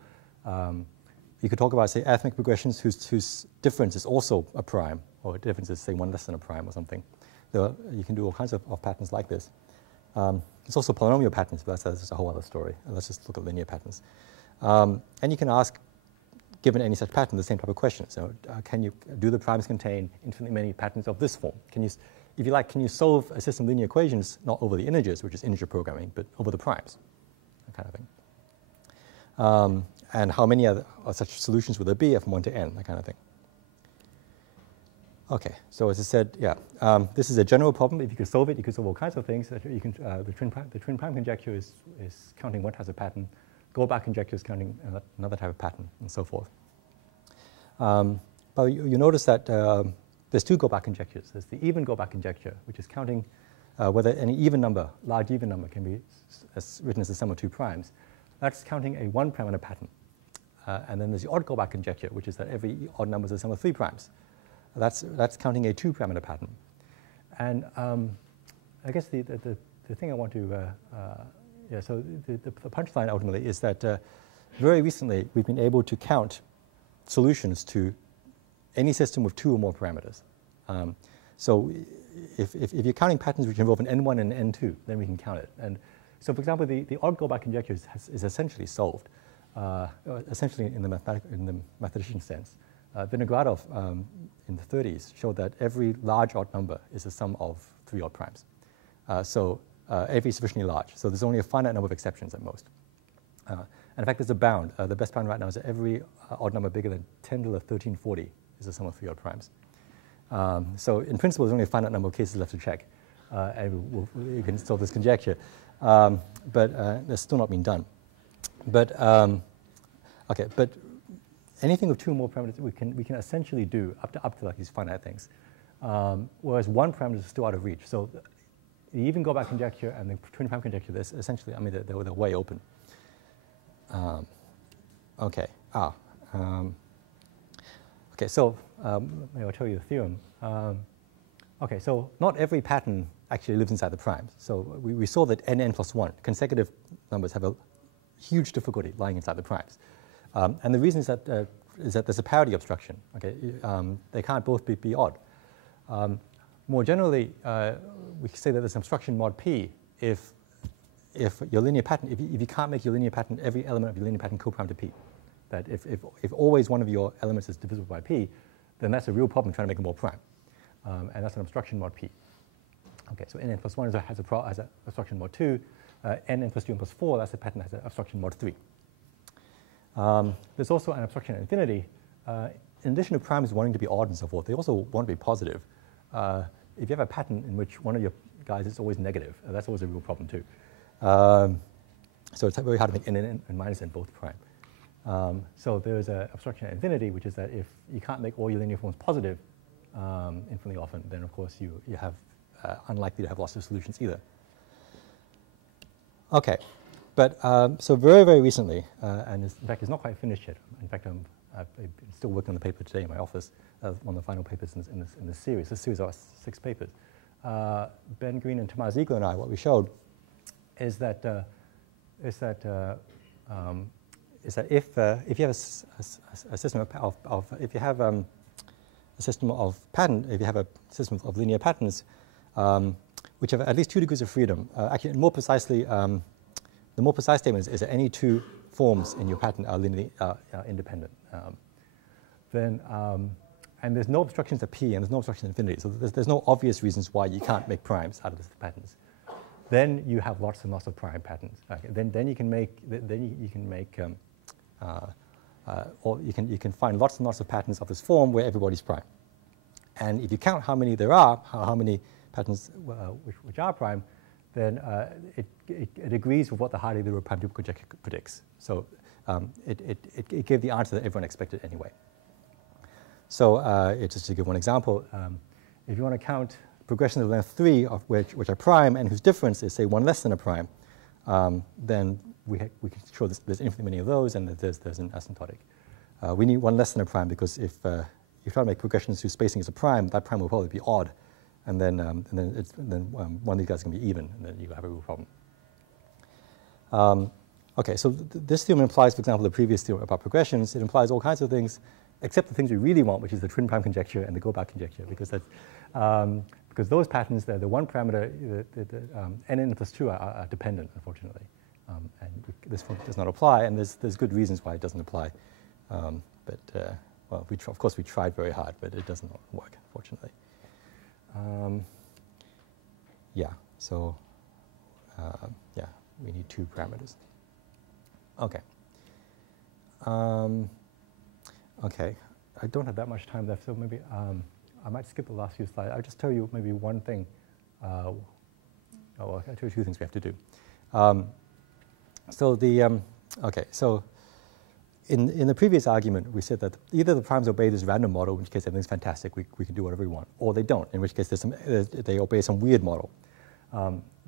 you could talk about, say, arithmetic progressions whose difference is also a prime, or difference is, say, one less than a prime or something. You can do all kinds of patterns like this. There's also polynomial patterns, but that's a whole other story. Let's just look at linear patterns. And you can ask, given any such pattern, the same type of question. So do the primes contain infinitely many patterns of this form? If you like, can you solve a system of linear equations not over the integers, which is integer programming, but over the primes, that kind of thing. And how many of such solutions would there be from 1 to n, that kind of thing. Okay, so as I said, this is a general problem. If you could solve it, you could solve all kinds of things. You can, the twin prime conjecture is counting one type of pattern. Goldbach conjecture is counting another type of pattern, and so forth. But you notice that there's two Goldbach conjectures. There's the even Goldbach conjecture, which is counting whether any even number, large even number, can be written as the sum of two primes. That's counting a one-parameter pattern. And then there's the odd Goldbach conjecture, which is that every odd number is the sum of three primes. That's counting a two-parameter pattern. And I guess the thing I want to, so the punchline ultimately is that very recently we've been able to count solutions to any system with two or more parameters. So if you're counting patterns which involve an n1 and an n2, then we can count it. And so, for example, the odd Goldbach conjecture is essentially solved, essentially in the mathematician sense. Vinogradov in the 30s showed that every large odd number is the sum of three odd primes. So every sufficiently large. So there's only a finite number of exceptions at most. And in fact, there's a bound. The best bound right now is that every odd number bigger than 10 to the 1340 is the sum of three odd primes. So in principle, there's only a finite number of cases left to check. And you can solve this conjecture. But that's still not been done. But okay, but anything with two or more parameters we can essentially do up to like these finite things. Whereas one parameter is still out of reach. So the even Goldbach conjecture and the twin prime conjecture, this essentially, I mean, they're way open. Okay. Okay, so maybe I'll tell you the theorem. Okay, so not every pattern actually lives inside the primes. So we saw that n plus 1, consecutive numbers, have a huge difficulty lying inside the primes. And the reason is that is that there's a parity obstruction. Okay, they can't both be odd. More generally, we can say that there's an obstruction mod p if your linear pattern, if you can't make your linear pattern, every element of your linear pattern co-prime to p. That if always one of your elements is divisible by p, then that's a real problem trying to make them all prime. And that's an obstruction mod p. Okay, so n plus 1 has an obstruction mod 2. N plus 2 n plus 4, that's a pattern that has an obstruction mod 3. There's also an obstruction at infinity. In addition to primes wanting to be odd and so forth, they also want to be positive. If you have a pattern in which one of your guys is always negative, that's always a real problem too. So it's very hard to make n and minus n both prime. So there's an obstruction at infinity, which is that if you can't make all your linear forms positive infinitely often, then of course you have unlikely to have lots of solutions either. Okay, but so very, very recently, and in fact it's not quite finished yet. In fact, I'm still working on the paper today in my office, one of the final papers in this series. This series of 6 papers. Ben Green and Tamar Ziegler and I, what we showed is that if you have a system of if you have a system of pattern, if you have a system of linear patterns which have at least 2 degrees of freedom, actually more precisely, the more precise statement is that any 2 forms in your pattern are linearly independent. And there's no obstructions at p and there's no obstructions at infinity, so there's no obvious reasons why you can't make primes out of the patterns. Then you have lots and lots of prime patterns. Okay. Then you can make or you can find lots and lots of patterns of this form where everybody's prime. And if you count how many there are, how many patterns which are prime, then it agrees with what the highly the prime tuple conjecture predicts. So it gave the answer that everyone expected anyway. So just to give one example, if you want to count progressions of length 3 of which are prime and whose difference is say 1 less than a prime, then we can show there's infinitely many of those and that there's an asymptotic. We need 1 less than a prime because if you try to make progressions whose spacing is a prime, that prime will probably be odd, and then one of these guys is going to be even, and then you have a real problem. Okay, so this theorem implies, for example, the previous theorem about progressions. It implies all kinds of things, except the things we really want, which is the twin prime conjecture and the go-back conjecture, because those patterns, the one parameter, n plus 2 are dependent, unfortunately, and this one does not apply, and there's good reasons why it doesn't apply, well, of course we tried very hard, but it doesn't work, unfortunately. Yeah, so yeah, we need 2 parameters. Okay. Okay, I don't have that much time left, so maybe I might skip the last few slides. I'll just tell you maybe one thing. Well, I'll tell you 2 things we have to do. Okay, so in the previous argument, we said that either the primes obey this random model, in which case everything's fantastic, we can do whatever we want, or they don't, in which case they obey some weird model.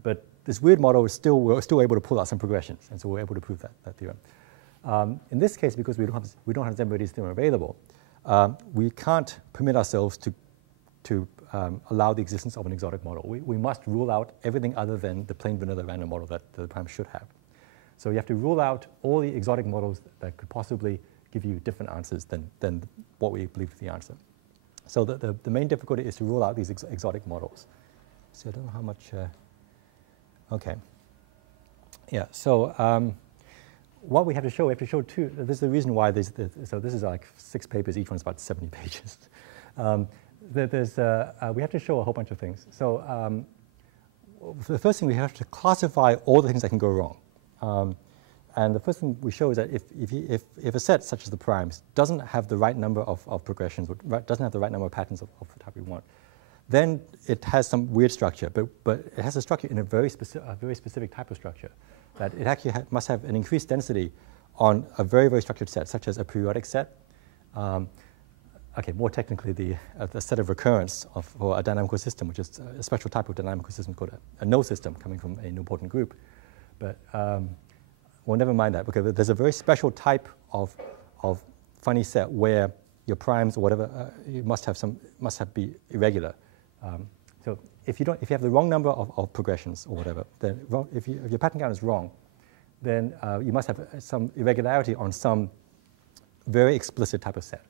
But this weird model we're still able to pull out some progressions, and so we're able to prove that theorem. In this case, because we don't have Zamberdy's theorem available, we can't permit ourselves to allow the existence of an exotic model. We must rule out everything other than the plain vanilla random model that the prime should have. So you have to rule out all the exotic models that could possibly give you different answers than what we believe is the answer. So the main difficulty is to rule out these exotic models. So I don't know how much. Okay. Yeah. So what we have to show 2. This is the reason why so this is like 6 papers. Each one's about 70 pages. We have to show a whole bunch of things. So the first thing, we have to classify all the things that can go wrong. And the first thing we show is that if a set such as the primes doesn't have the right number of progressions, doesn't have the right number of patterns of the type we want, then it has some weird structure. But it has a structure in a very specific type of structure, that it actually must have an increased density on a very, very structured set, such as a periodic set. Okay, more technically, the set of recurrence for a dynamical system, which is a special type of dynamical system called a null system coming from a nilpotent group. But well, never mind that, because there's a very special type of funny set where your primes or whatever you must be irregular. So if you have the wrong number of progressions or whatever, then if your pattern count is wrong, then you must have some irregularity on some very explicit type of set.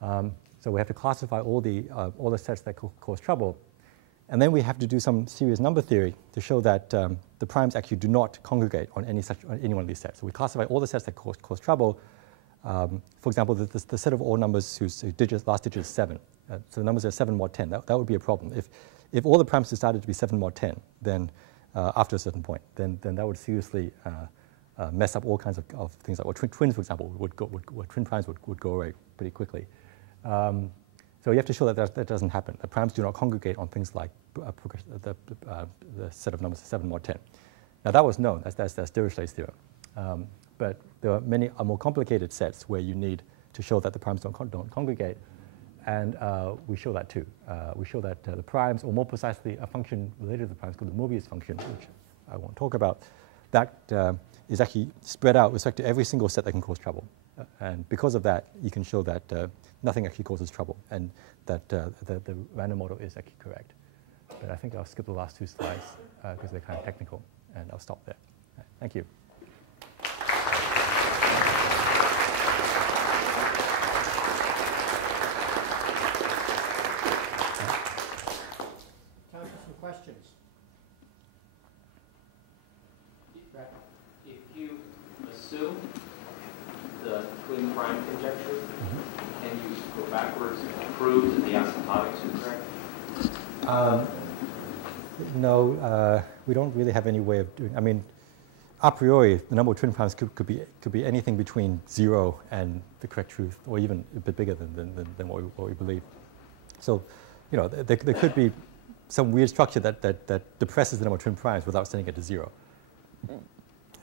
So we have to classify all the sets that cause trouble. And then we have to do some serious number theory to show that the primes actually do not congregate on any one of these sets. So we classify all the sets that cause trouble. For example, the set of all numbers whose last digit is 7. So the numbers are 7 mod 10. That would be a problem. If all the primes decided to be 7 mod 10, then after a certain point, then that would seriously mess up all kinds of things like twins, for example, twin primes would go away pretty quickly. So you have to show that doesn't happen. The primes do not congregate on things like the set of numbers 7 mod 10. Now that was known. That's Dirichlet's theorem. But there are many more complicated sets where you need to show that the primes don't congregate, and we show that too. We show that the primes, or more precisely, a function related to the primes called the Mobius function, which I won't talk about, that is actually spread out with respect to every single set that can cause trouble. And because of that, you can show that nothing actually causes trouble, and that the random model is actually correct. But I think I'll skip the last 2 slides because they're kind of technical, and I'll stop there. Thank you. Time for some questions. If you assume the twin prime conjecture, can you go backwards and prove that the asymptotics are correct? No, we don't really have any way of doing. I mean, a priori, the number of twin primes could be anything between 0 and the correct truth, or even a bit bigger than what we believe. So, you know, there could be some weird structure that depresses the number of twin primes without sending it to 0.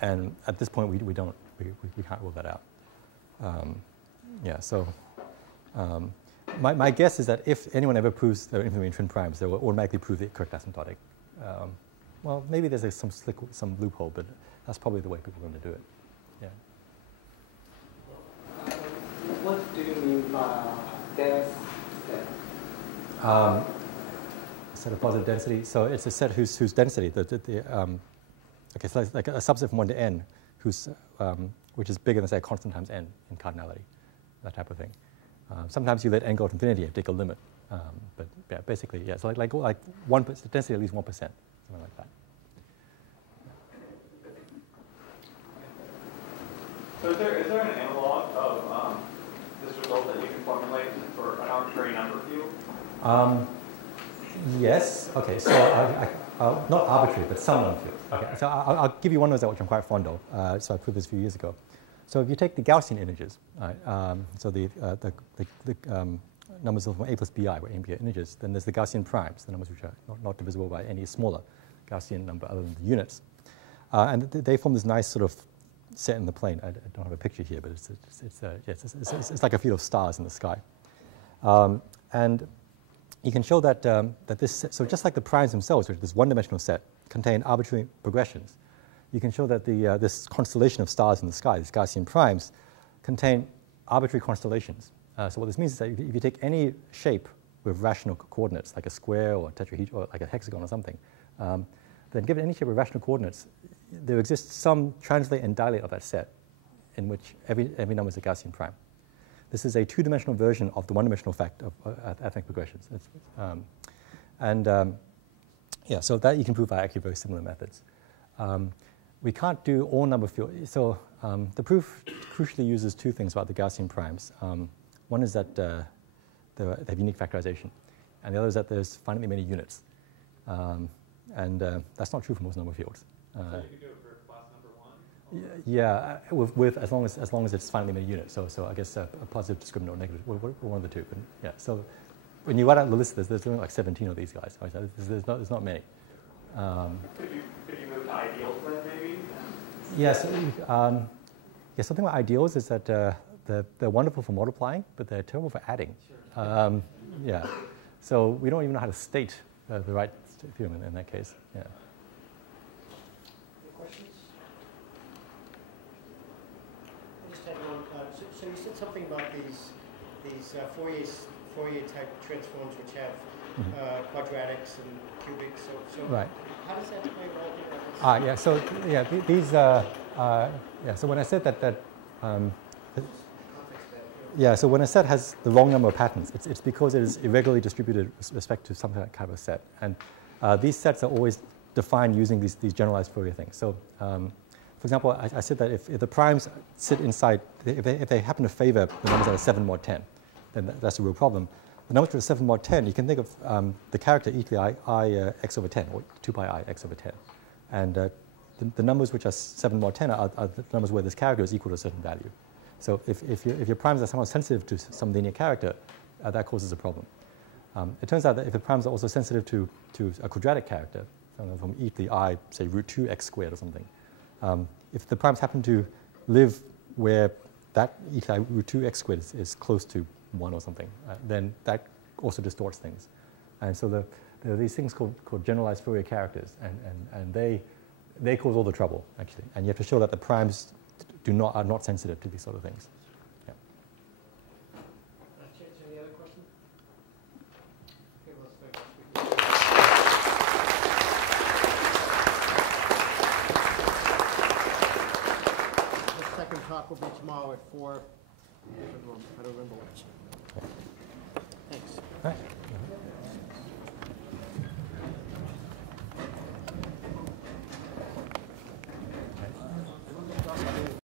And at this point, we can't rule that out. Yeah. So. My guess is that if anyone ever proves there are infinitely twin primes, they will automatically prove the correct asymptotic. Well, maybe there's some loophole, but that's probably the way people are going to do it. Yeah. What do you mean by dense set? Set of positive density. So it's a set whose density, okay, so like a subset from 1 to n, which is bigger than, say, a constant times n in cardinality, that type of thing. Sometimes you let n go to infinity and take a limit, but yeah, basically, yeah. So like 1%, density at least 1%, something like that. So is there an analog of this result that you can formulate for an arbitrary number field? Yes. Okay. So not arbitrary, but some number field. Okay. So I'll give you one of those which I'm quite fond of. So I proved this a few years ago. So if you take the Gaussian integers, right, so the numbers from a plus bi, where a and b are integers, then there's the Gaussian primes, the numbers which are not divisible by any smaller Gaussian number other than the units. And they form this nice sort of set in the plane. I don't have a picture here, but it's like a field of stars in the sky. And you can show that, so just like the primes themselves, which is this one-dimensional set, contain arbitrary progressions, you can show that this constellation of stars in the sky, these Gaussian primes, contain arbitrary constellations. So what this means is that if you take any shape with rational coordinates, like a square or a tetrahedron, or like a hexagon or something, then given any shape with rational coordinates, there exists some translate and dilate of that set in which every number is a Gaussian prime. This is a 2-dimensional version of the 1-dimensional fact of arithmetic progressions. Yeah, so that you can prove by actually very similar methods. We can't do all number fields. So the proof crucially uses 2 things about the Gaussian primes. One is that they have unique factorization, and the other is that there's finitely many units. And that's not true for most number fields. So you could do it for class number 1? Yeah, with as long as it's finitely many units. So I guess a positive discriminant or negative, one of the 2. But yeah, so when you write out the list, there's only like 17 of these guys. Right? There's not many. Could you move to ideals then, maybe? Yes. Yeah, something about ideals is that they're wonderful for multiplying, but they're terrible for adding. Sure. Yeah. So we don't even know how to state the right theorem in that case. Yeah. Any questions? I just had one. So you said something about these Fourier type transforms which have quadratics and cubics. So right. How does that play a role here? Yeah. So yeah, these. Yeah. So when I said that. Yeah, so when a set has the wrong number of patterns, it's because it is irregularly distributed with respect to some kind of a set. And these sets are always defined using these generalized Fourier things. So, for example, I said that if the primes sit inside, if they happen to favor the numbers that are 7 mod 10, then that's a real problem. The numbers that are 7 mod 10, you can think of the character e to the I x over 10, or 2 pi I x over 10. And the numbers which are 7 mod 10 are the numbers where this character is equal to a certain value. So if your primes are somehow sensitive to some linear character, that causes a problem. It turns out that if the primes are also sensitive to a quadratic character, from e to the I, say, root 2 x squared or something, if the primes happen to live where that e to the I root 2 x squared is close to 1 or something, then that also distorts things. And so there are these things called generalized Fourier characters, and they cause all the trouble, actually. And you have to show that the primes are not sensitive to these sort of things. Yeah. Any other questions? Okay, the second talk will be tomorrow at 4. Different room. I don't remember which. Thanks. All right.